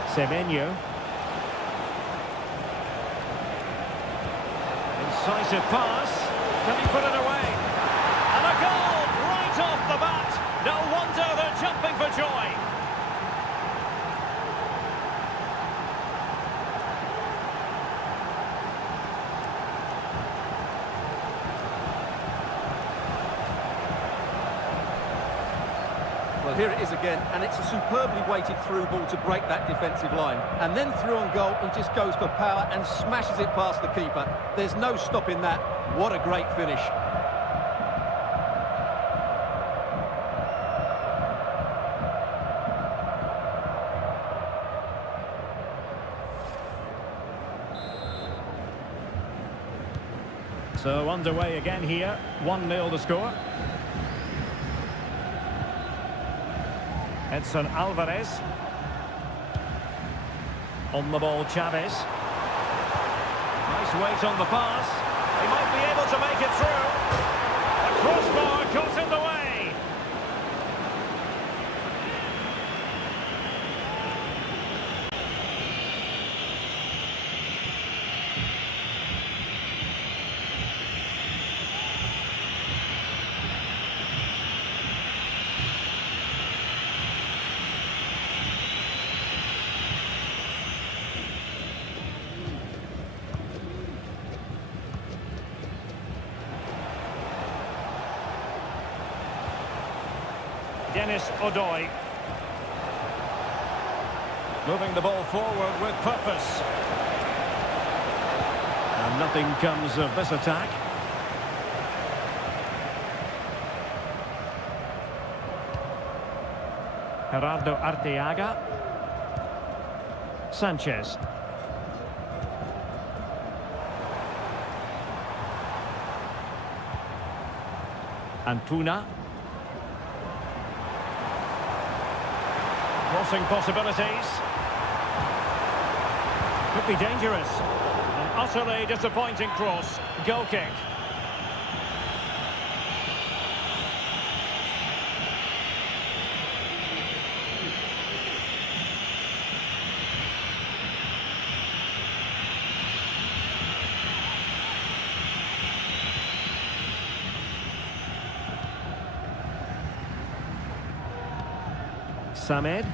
Semenyo. Incisive pass. Can he put it away? And a goal right off the bat. No wonder they're jumping for joy. Well, here it is again, and it's a superbly weighted through ball to break that defensive line. And then through on goal, he just goes for power and smashes it past the keeper. There's no stopping that. What a great finish. So underway again here. 1-0 the score. Edson Alvarez. On the ball, Chavez. Nice weight on the pass. He might be able to make it through. The crossbar caught in the way. Dennis Odoi. Moving the ball forward with purpose. And nothing comes of this attack. Gerardo Arteaga. Sanchez. Antuna. Crossing possibilities. Could be dangerous. An utterly disappointing cross. Goal kick. Samed.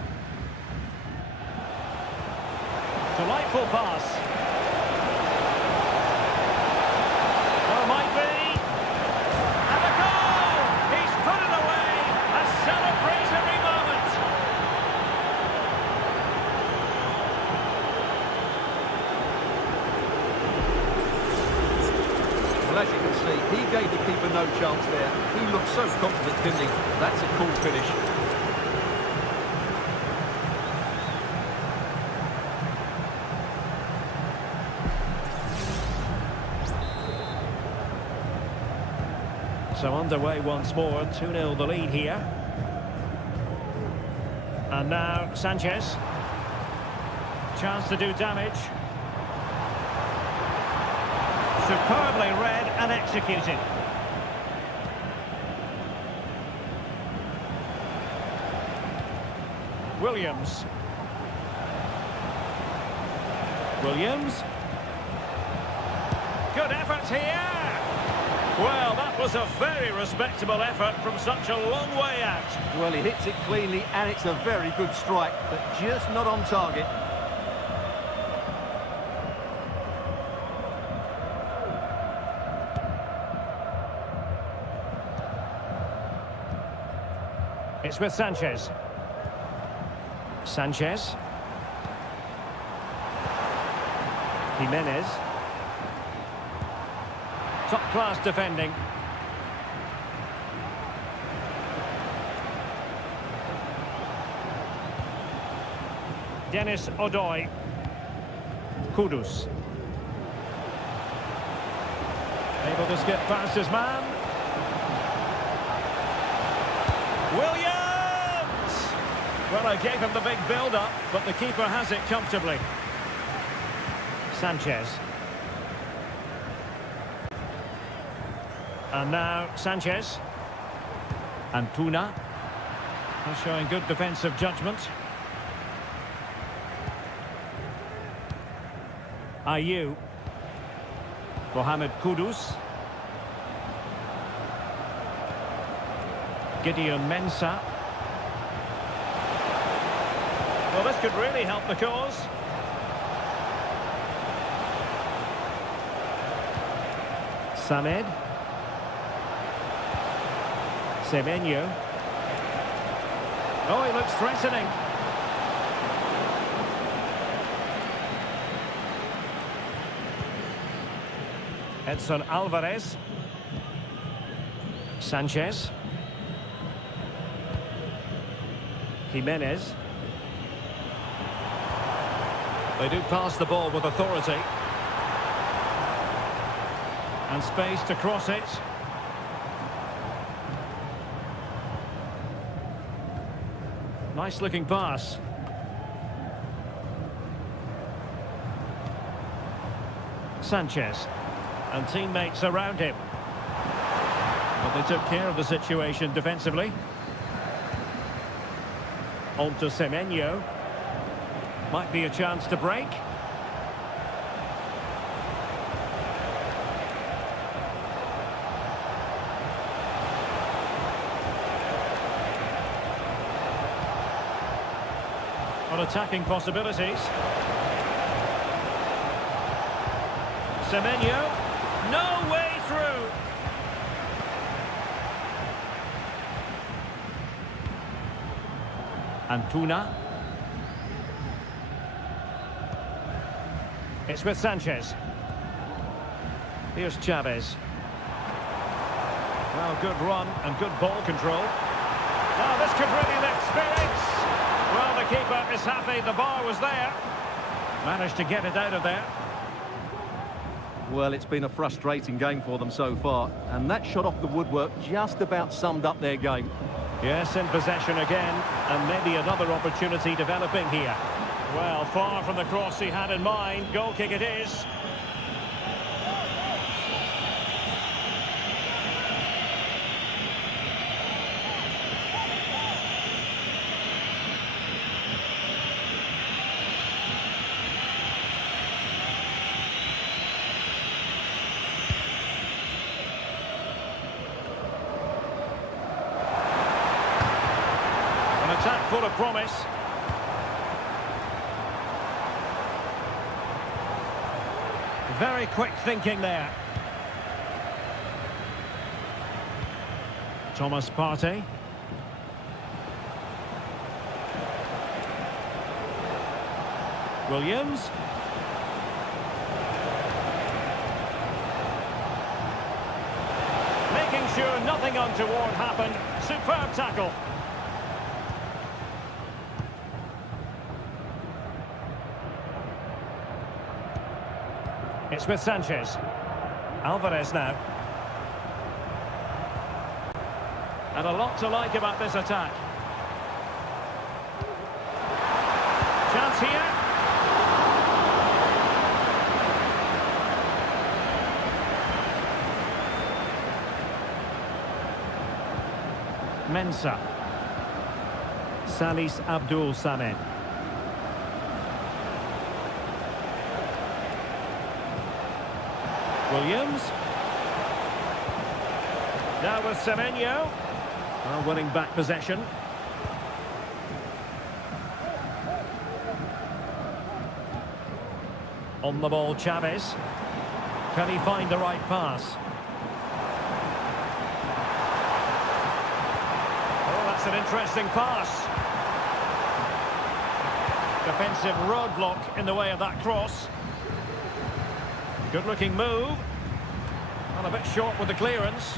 Delightful pass. Oh, might be. And a goal! He's put it away. A celebratory moment. Well, as you can see, he gave the keeper no chance there. He looked so confident, didn't he? That's a cool finish. So underway once more, 2-0 the lead here. And now Sanchez. Chance to do damage. Superbly read and executed. Williams. Williams. Good effort here. Well, that was a very respectable effort from such a long way out. Well, he hits it cleanly, and it's a very good strike, but just not on target. It's with Sanchez. Sanchez. Jimenez. Top-class defending. Dennis Odoi. Kudus. Able to skip past his man. Williams! Well, I gave him the big build-up, but the keeper has it comfortably. Sanchez. And now Sanchez. Antuna. Showing good defensive judgment. Ayew. Mohamed Kudus. Gideon Mensah. Well, this could really help the cause. Samed. Semenyo. Oh, he looks threatening. Edson Alvarez. Sanchez. Jimenez. They do pass the ball with authority. And space to cross it. Nice looking pass. Sanchez. And teammates around him. But they took care of the situation defensively. On to Semenyo. Might be a chance to break. On attacking possibilities. Semenyo. No way through. Antuna. It's with Sanchez. Here's Chavez. Well, good run and good ball control. Now this could really lift spirits. Well, the keeper is happy the bar was there. Managed to get it out of there. Well, it's been a frustrating game for them so far, and that shot off the woodwork just about summed up their game. Yes, in possession again, and maybe another opportunity developing here. Well, far from the cross he had in mind. Goal kick it is. An attack full of promise. Very quick thinking there. Thomas Partey. Williams. Making sure nothing untoward happened. Superb tackle. It's with Sanchez. Alvarez now. And a lot to like about this attack. Chance here. Mensah. Salis Abdul Samed. Williams. Now with Semenyo. Well, winning back possession. On the ball, Chavez. Can he find the right pass? Oh, that's an interesting pass. Defensive roadblock in the way of that cross. Good-looking move. And a bit short with the clearance.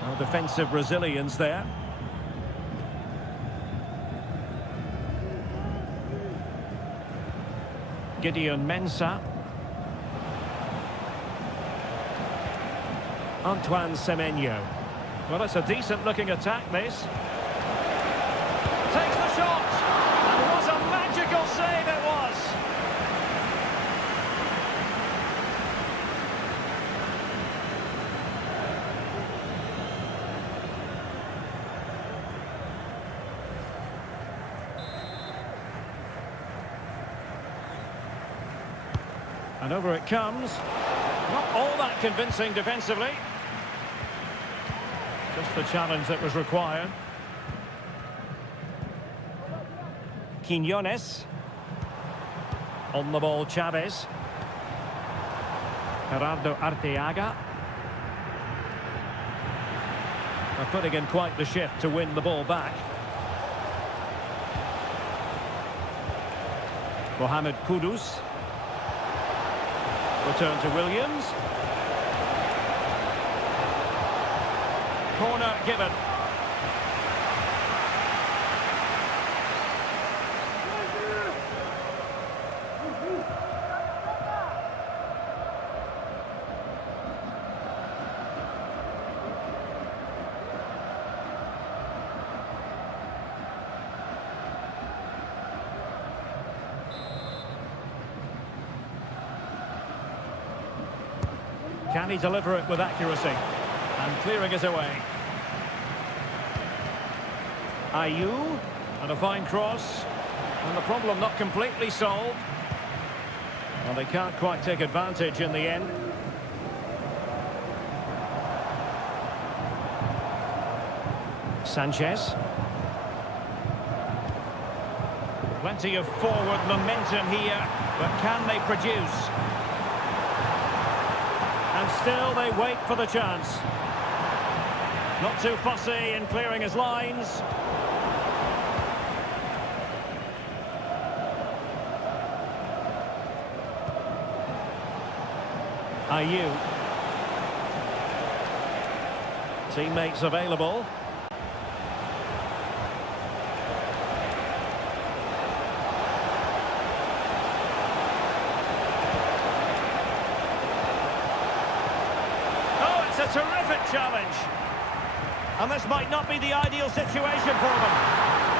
Well, defensive resilience there. Gideon Mensah. Antoine Semenyo. Well, it's a decent-looking attack, this. Takes the shot! And what a magical save it was! And over it comes. Not all that convincing defensively. Just the challenge that was required. Quiñones. On the ball, Chavez. Gerardo Arteaga. They're putting in quite the shift to win the ball back. Mohamed Kudus. Return to Williams. Corner given. Can he deliver it with accuracy? And clearing it away. Ayew, and a fine cross. And the problem not completely solved. Well, they can't quite take advantage in the end. Sanchez. Plenty of forward momentum here, but can they produce? And still they wait for the chance. Not too fussy in clearing his lines. Ayew. Teammates available. Oh, it's a terrific challenge. And this might not be the ideal situation for them.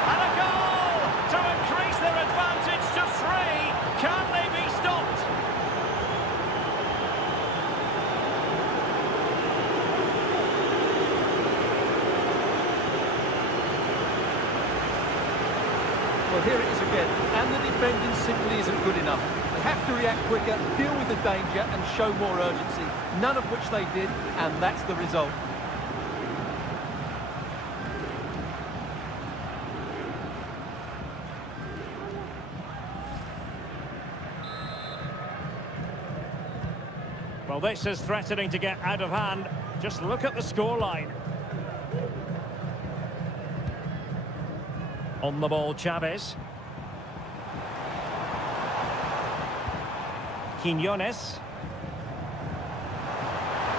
And a goal to increase their advantage to 3. Can they be stopped? Well, here it is again, and the defending simply isn't good enough. They have to react quicker, deal with the danger, and show more urgency, none of which they did, and that's the result. Well, this is threatening to get out of hand. Just look at the scoreline. On the ball, Chavez. Quinones.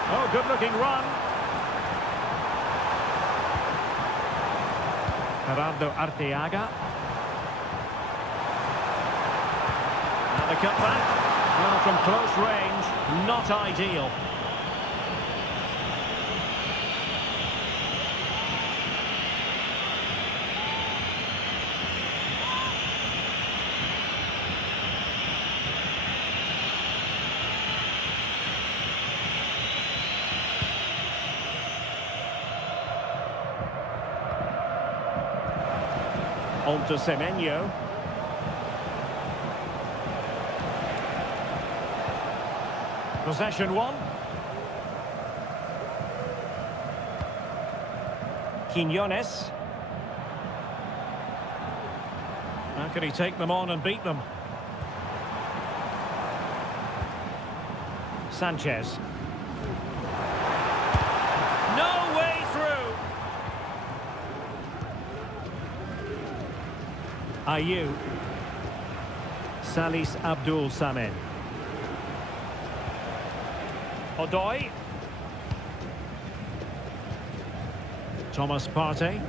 Oh, good-looking run. Gerardo Arteaga. And the cutback. Well, from close range, not ideal. On to Semenyo. Possession 1. Quinones. How can he take them on and beat them? Sanchez. No way through. Ayew. Salis Abdul Samed. Odoi. Thomas Partey.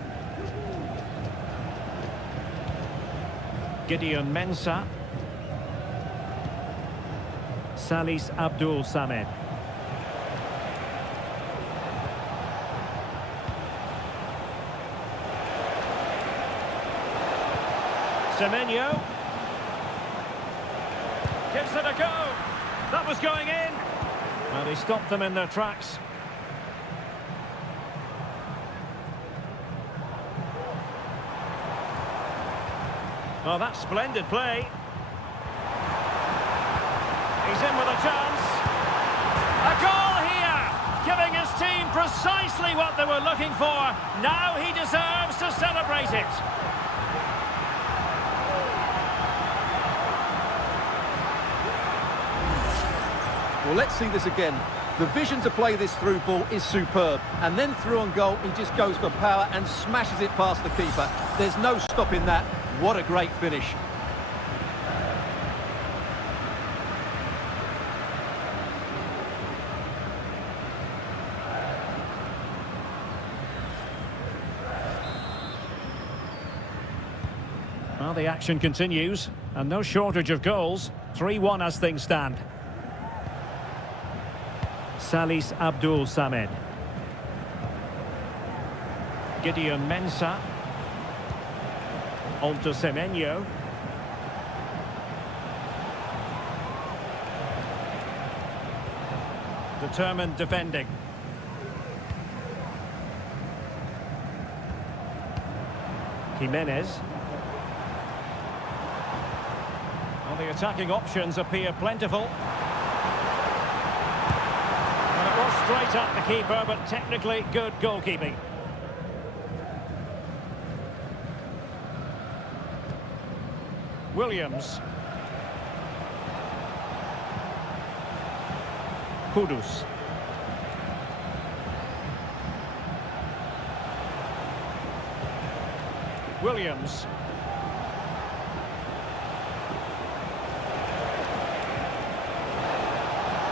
Gideon Mensah. Salis Abdul Samed. Semenyo. Gives it a go. That was going in. Well, he stopped them in their tracks. Well, that's splendid play. He's in with a chance. A goal here, giving his team precisely what they were looking for. Now he deserves to celebrate it. Well, let's see this again. The vision to play this through ball is superb. And then through on goal, he just goes for power and smashes it past the keeper. There's no stopping that. What a great finish. Well, the action continues, and no shortage of goals. 3-1 as things stand. Salis Abdul Samed. Gideon Mensah. On to Semenyo. Determined defending. Jimenez. Well, the attacking options appear plentiful. And it was straight at the keeper, but technically good goalkeeping. Williams. Kudus. Williams.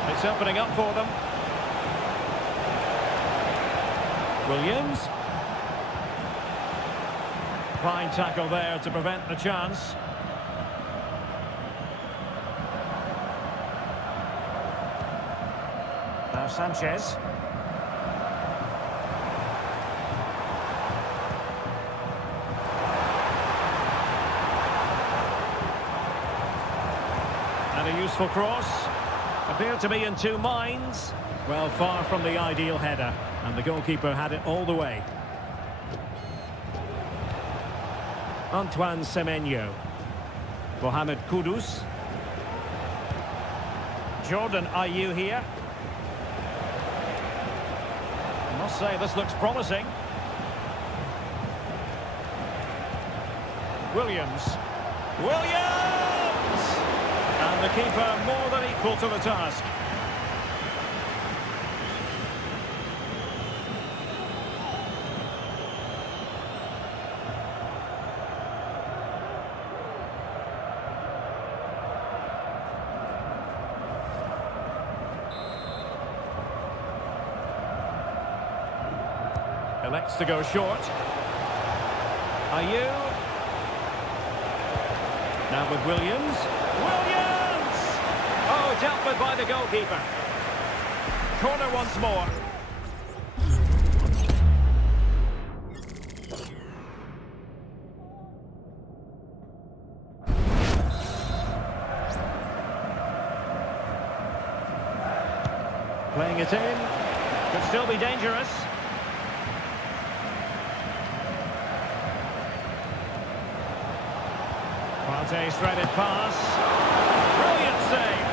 It's opening up for them. Williams. Fine tackle there to prevent the chance. Now Sanchez. And a useful cross. Appeared to be in two minds. Well, far from the ideal header. And the goalkeeper had it all the way. Antoine Semenyo. Mohamed Kudus. Jordan Ayew here. I must say this looks promising. Williams. Williams! And the keeper more than equal to the task. Elects to go short. Ayew. Now with Williams. Williams! Oh, dealt with by the goalkeeper. Corner once more. Playing it in. Could still be dangerous. Partey's threaded pass. Brilliant save.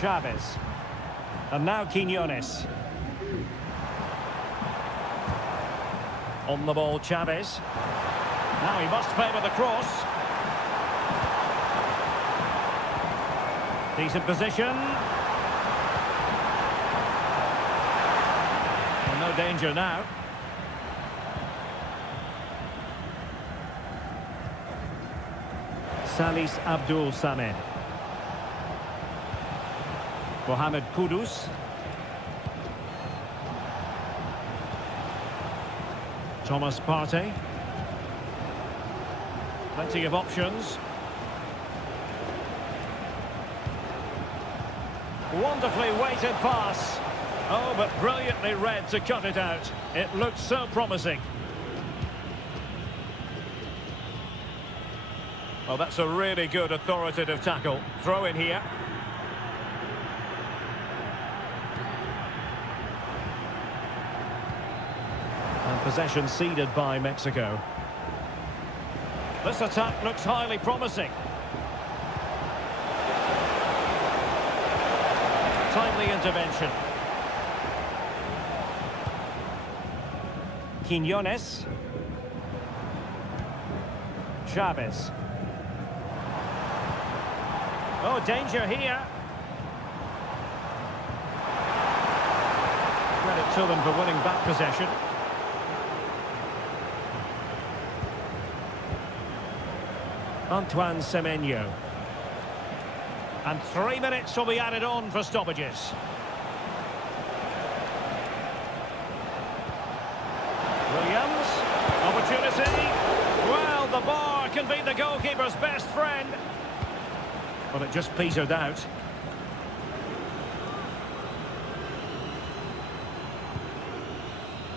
Chavez. And now Quiñones. On the ball, Chavez. Now he must favour the cross. Decent position. Well, no danger now. Salis Abdul Samed. Mohamed Kudus. Thomas Partey. Plenty of options. Wonderfully weighted pass. Oh, but brilliantly read to cut it out. It looked so promising. Well, that's a really good authoritative tackle. Throw in here. And possession ceded by Mexico. This attack looks highly promising. Timely intervention. Quiñones. Chavez. Oh, danger here. Credit to them for winning back possession. Antoine Semenyo. And 3 minutes will be added on for stoppages. Williams, opportunity. Well, the bar can be the goalkeeper's best friend. But it just petered out.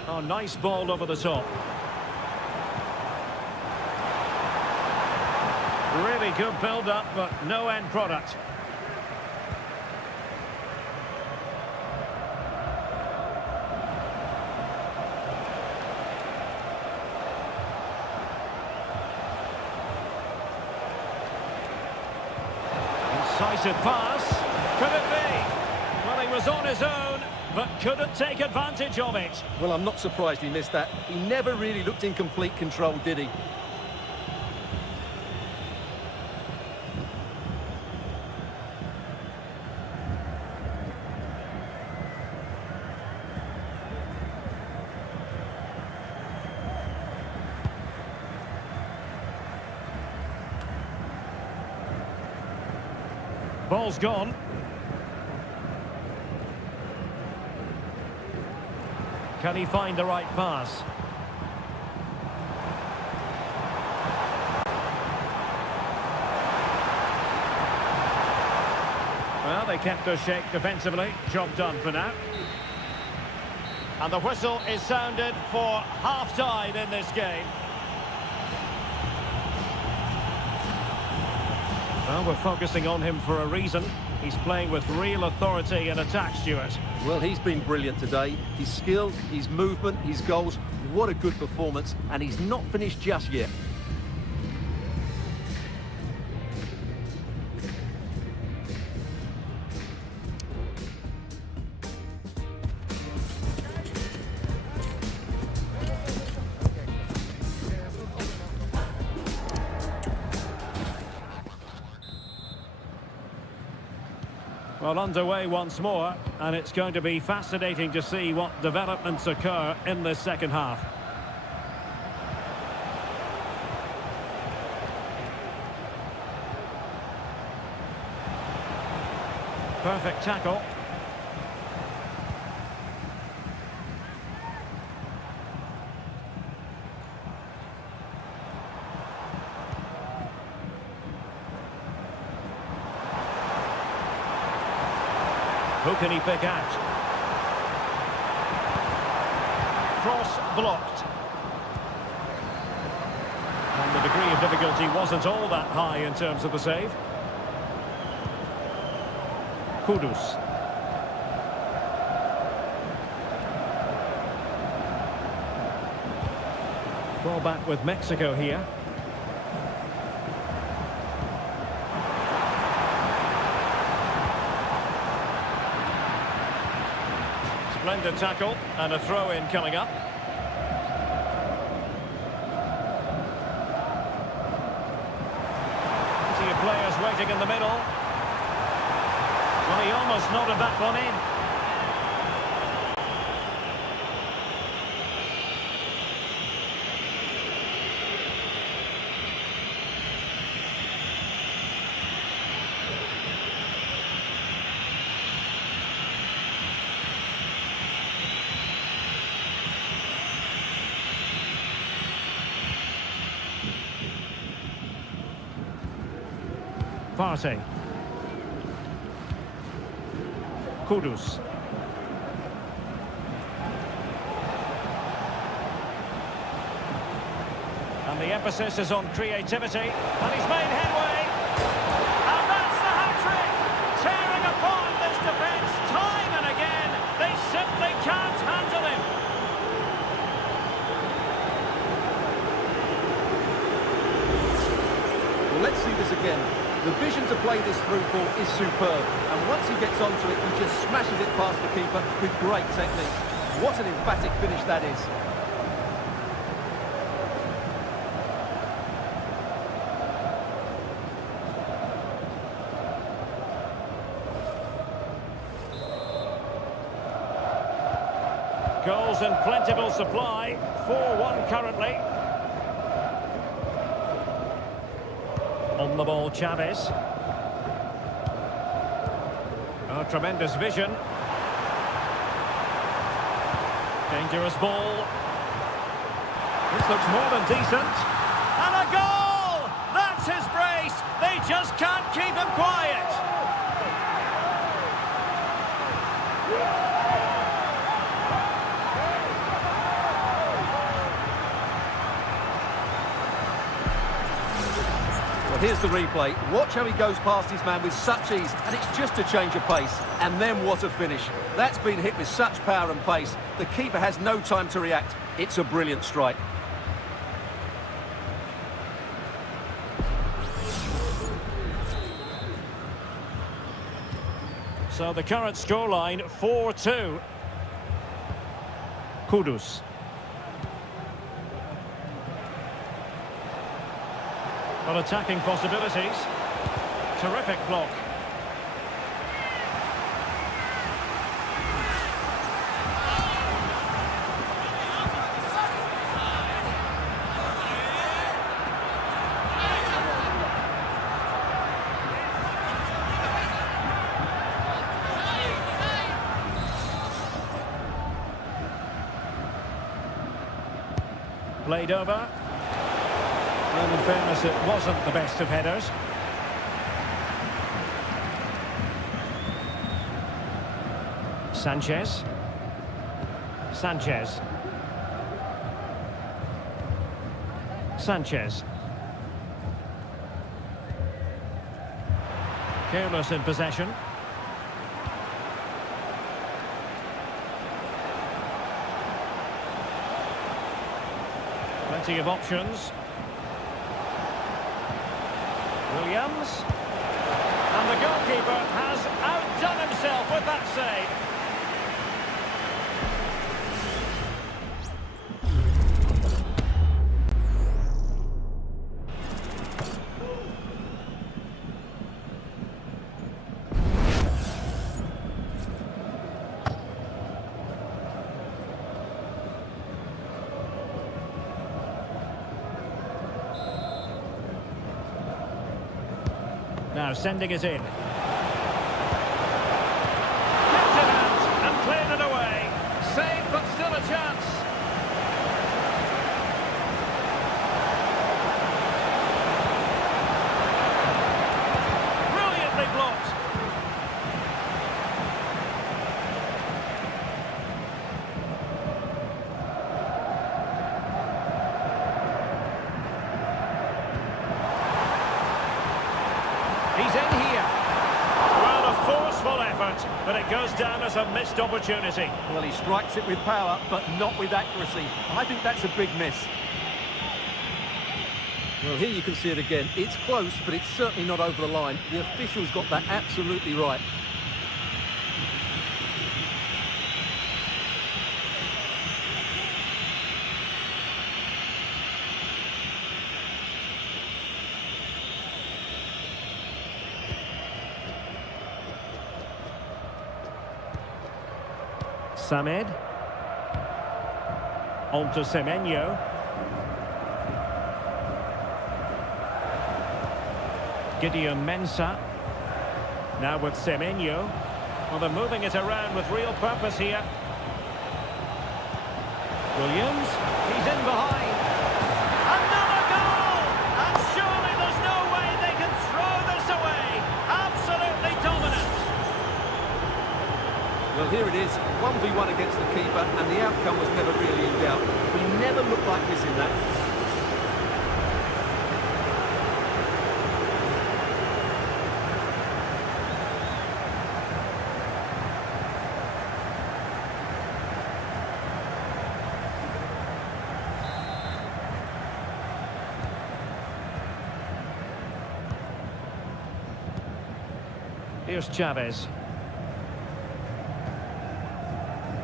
Oh, nice ball over the top. Really good build-up, but no end product. Incisive pass. Could it be? Well, he was on his own, but couldn't take advantage of it. Well, I'm not surprised he missed that. He never really looked in complete control, did he? Ball's gone. Can he find the right pass? Well, they kept their shape defensively. Job done for now. And the whistle is sounded for half-time in this game. Well, we're focusing on him for a reason. He's playing with real authority in attack, Stuart. Well, he's been brilliant today. His skill, his movement, his goals. What a good performance. And he's not finished just yet. Well, underway once more, and it's going to be fascinating to see what developments occur in this second half. Perfect tackle. Who can he pick out? Cross blocked. And the degree of difficulty wasn't all that high in terms of the save. Kudus. Ball back with Mexico here. Splendid tackle and a throw-in coming up. Plenty of players waiting in the middle. Well, he almost nodded that one in. Partey. Kudus. And the emphasis is on creativity. And he's made headway. And that's the hat-trick! Tearing apart this defence time and again. They simply can't handle him. Well, let's see this again. The vision to play this through ball is superb, and once he gets onto it, he just smashes it past the keeper with great technique. What an emphatic finish that is. Goals in plentiful supply, 4-1 currently. On the ball, Chavez. Oh, tremendous vision. Dangerous ball. This looks more than decent. And a goal! That's his brace! They just can't keep him quiet! Well, here's the replay. Watch how he goes past his man with such ease, and it's just a change of pace. And then what a finish. That's been hit with such power and pace. The keeper has no time to react. It's a brilliant strike. So the current scoreline, 4-2. Kudus. But attacking possibilities. Terrific block. Played over. And in fairness, it wasn't the best of headers. Sanchez. Sanchez. Sanchez. Careless in possession. Plenty of options. Williams. And the goalkeeper has outdone himself with that save. Now sending it in. Kept it out and cleared it away. Save, but still a chance. Brilliantly blocked. He's in here. Well, a forceful effort, but it goes down as a missed opportunity. Well, he strikes it with power, but not with accuracy. I think that's a big miss. Well, here you can see it again. It's close, but it's certainly not over the line. The official's got that absolutely right. Samed. On to Semenyo. Gideon Mensah. Now with Semenyo. Well, they're moving it around with real purpose here. Williams. He's in behind. Another goal! And surely there's no way they can throw this away. Absolutely dominant. Well, here it is, 1v1 against the keeper, and the outcome was never really in doubt. He never looked like this in that. Here's Chavez.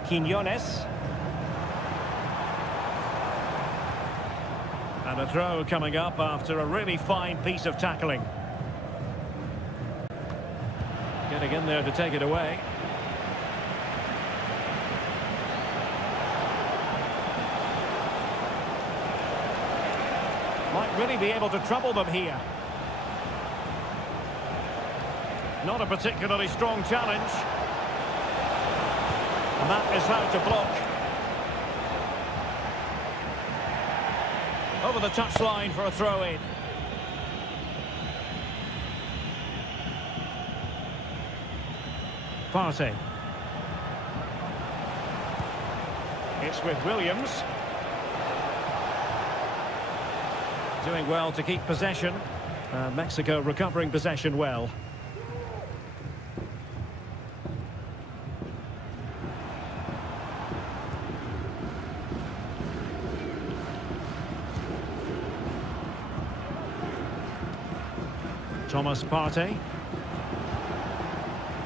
Quinones. And a throw coming up after a really fine piece of tackling. Getting in there to take it away. Might really be able to trouble them here. Not a particularly strong challenge. And that is how to block. Over the touchline for a throw-in. Partey. It's with Williams. Doing well to keep possession. Mexico recovering possession well. Thomas Partey.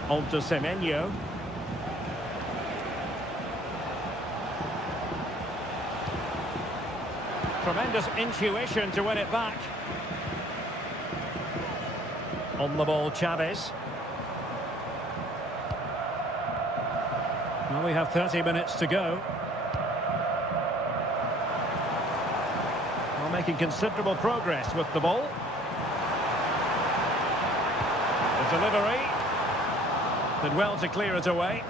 On to Semenyo. Tremendous intuition to win it back. On the ball, Chavez. Well, we have 30 minutes to go. Well, making considerable progress with the ball. The delivery. Did well to clear it away.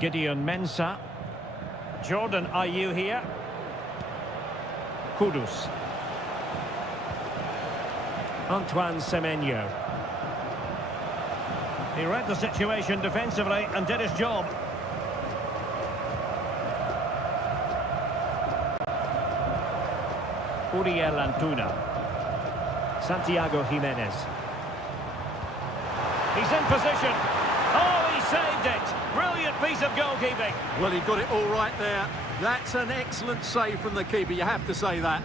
Gideon Mensah. Jordan Ayew here. Kudus. Antoine Semenyo. He read the situation defensively and did his job. Uriel Antuna. Santiago Jimenez. He's in position. Oh, he saved it. Brilliant piece of goalkeeping. Well, he got it all right there. That's an excellent save from the keeper, you have to say that.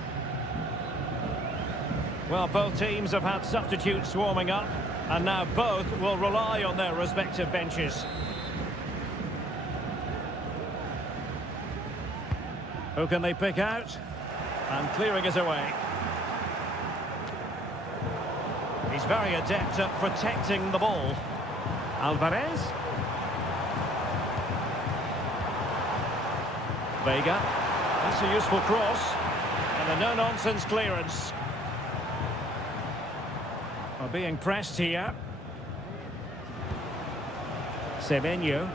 Well, both teams have had substitutes warming up, and now both will rely on their respective benches. Who can they pick out? And clearing it away. He's very adept at protecting the ball. Alvarez. Vega. That's a useful cross. And a no-nonsense clearance. Well, being pressed here. Semenyo.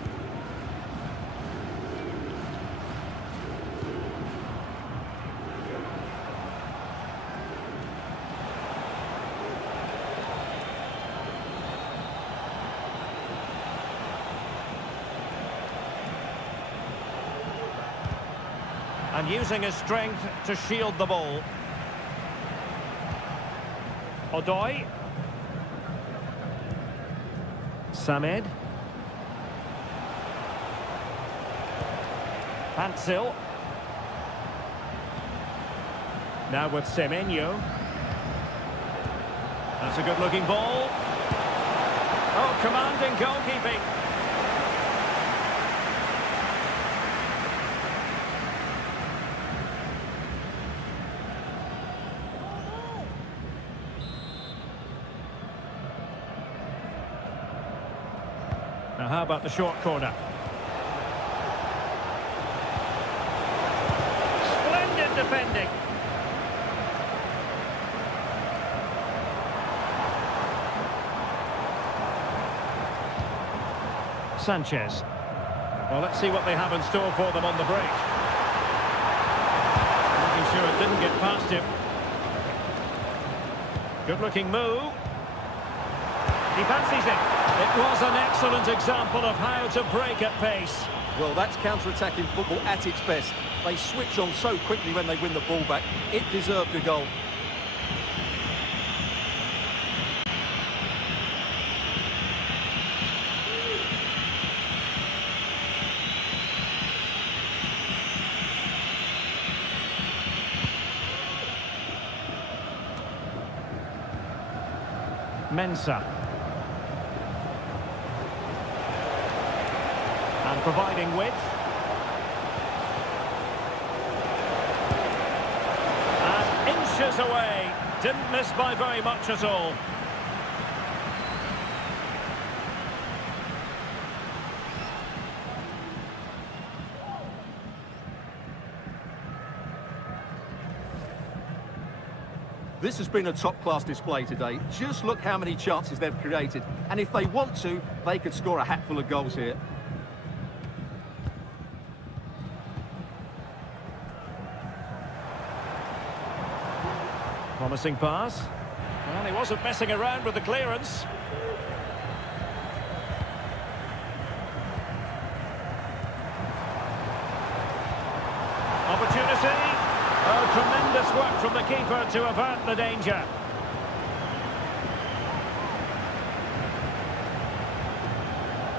And using his strength to shield the ball. Odoi. Samed. Hansel. Now with Semenyo. That's a good-looking ball. Oh, commanding goalkeeping. Now, how about the short corner? Splendid defending. Sanchez. Well, let's see what they have in store for them on the break. Making sure it didn't get past him. Good-looking move. He fancies it. It was an excellent example of how to break at pace. Well, that's counter-attacking football at its best. They switch on so quickly when they win the ball back. It deserved a goal. Mensah. And providing width. And inches away. Didn't miss by very much at all. This has been a top-class display today. Just look how many chances they've created. And if they want to, they could score a hatful of goals here. Promising pass. Well, he wasn't messing around with the clearance. Opportunity. Oh, tremendous work from the keeper to avert the danger.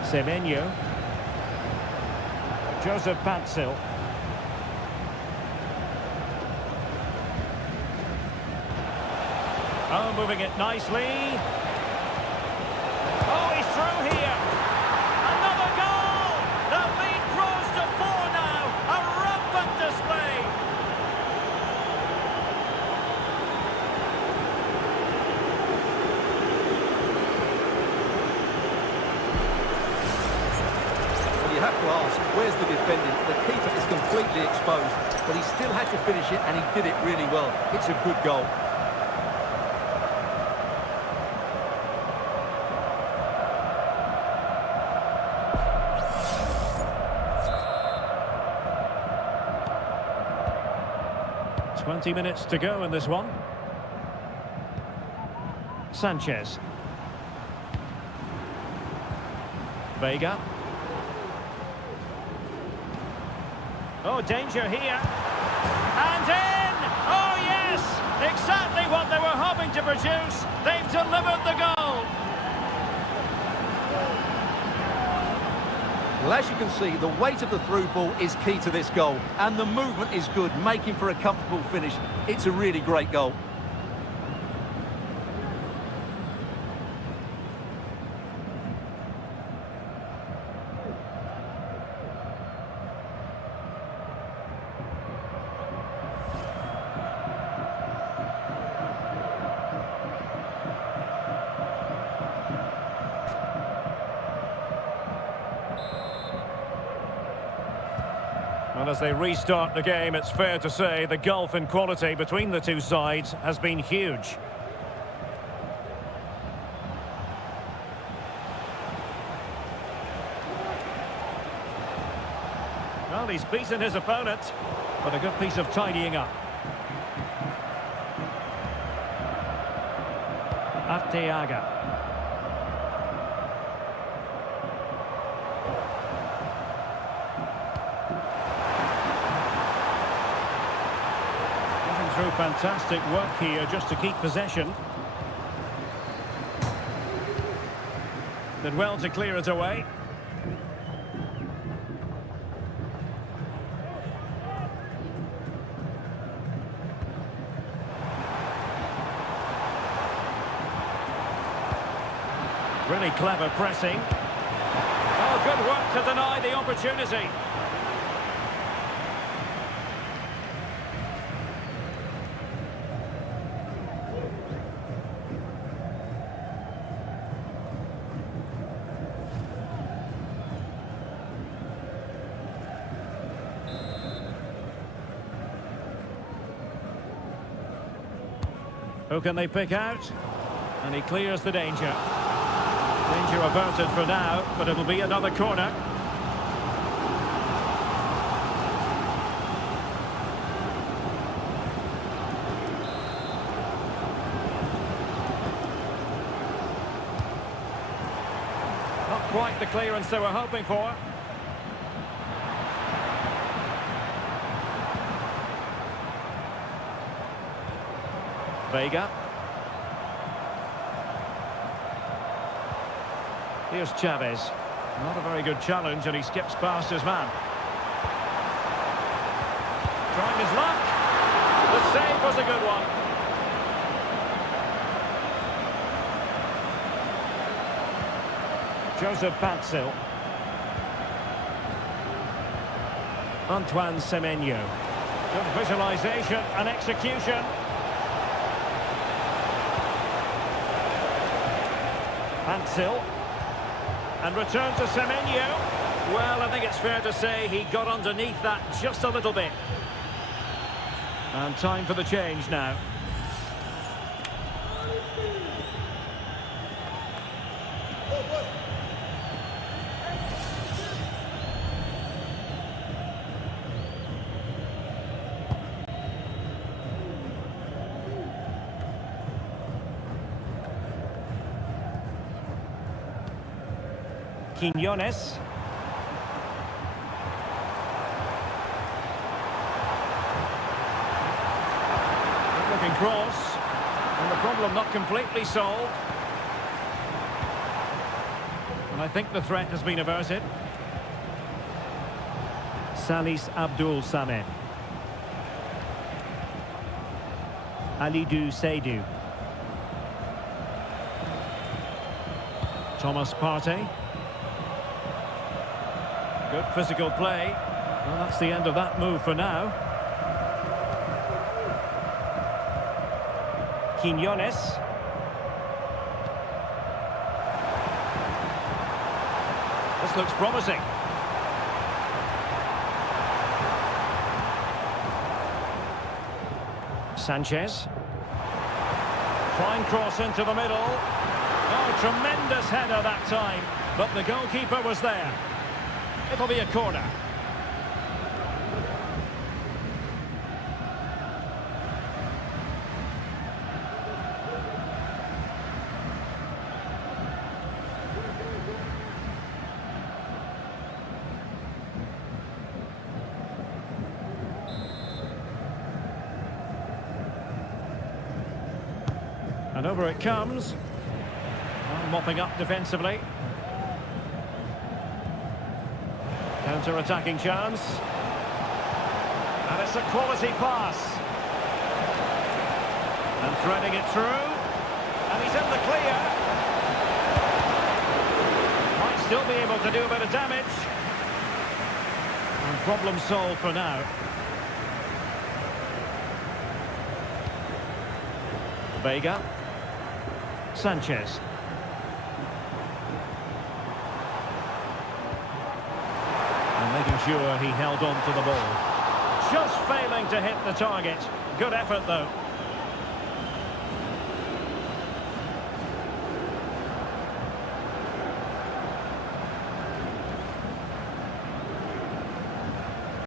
Semenyo. Joseph Patzil. Oh, moving it nicely. Oh, he's through here. Another goal! The lead grows to 4 now. A rampant display. Well, you have to ask, where's the defending? The keeper is completely exposed, but he still had to finish it, and he did it really well. It's a good goal. Twenty minutes to go in this one. Sanchez. Vega. Oh, danger here. And in! Oh, yes! Exactly what they were hoping to produce. They've delivered the goal. Well, as you can see, the weight of the through ball is key to this goal. And the movement is good, making for a comfortable finish. It's a really great goal. Well, as they restart the game, it's fair to say the gulf in quality between the two sides has been huge. Well, he's beaten his opponent, but a good piece of tidying up. Arteaga. Through fantastic work here just to keep possession. Did well to clear it away. Really clever pressing. Oh, good work to deny the opportunity. Who can they pick out? And he clears the danger. Danger averted for now, but it'll be another corner. Not quite the clearance they were hoping for. Vega. Here's Chavez. Not a very good challenge, and he skips past his man. Trying his luck. The save was a good one. Joseph Patzil. Antoine Semenyo. Good visualisation and execution. Patzil. And return to Semenyo. Well, I think it's fair to say he got underneath that just a little bit. And time for the change now. Quinones. Looking cross. And the problem not completely solved. And I think the threat has been averted. Salis Abdul Samed. Alidou Seydou. Thomas Partey. Good physical play. Well, that's the end of that move for now. Quinones. This looks promising. Sanchez. Fine cross into the middle. Oh, tremendous header that time. But the goalkeeper was there. It'll be a corner. And over it comes. Well, mopping up defensively. Counter-attacking chance. And it's a quality pass. And threading it through. And he's in the clear. Might still be able to do a bit of damage. And problem solved for now. Vega. Sanchez. And making sure he held on to the ball. Just failing to hit the target. Good effort, though.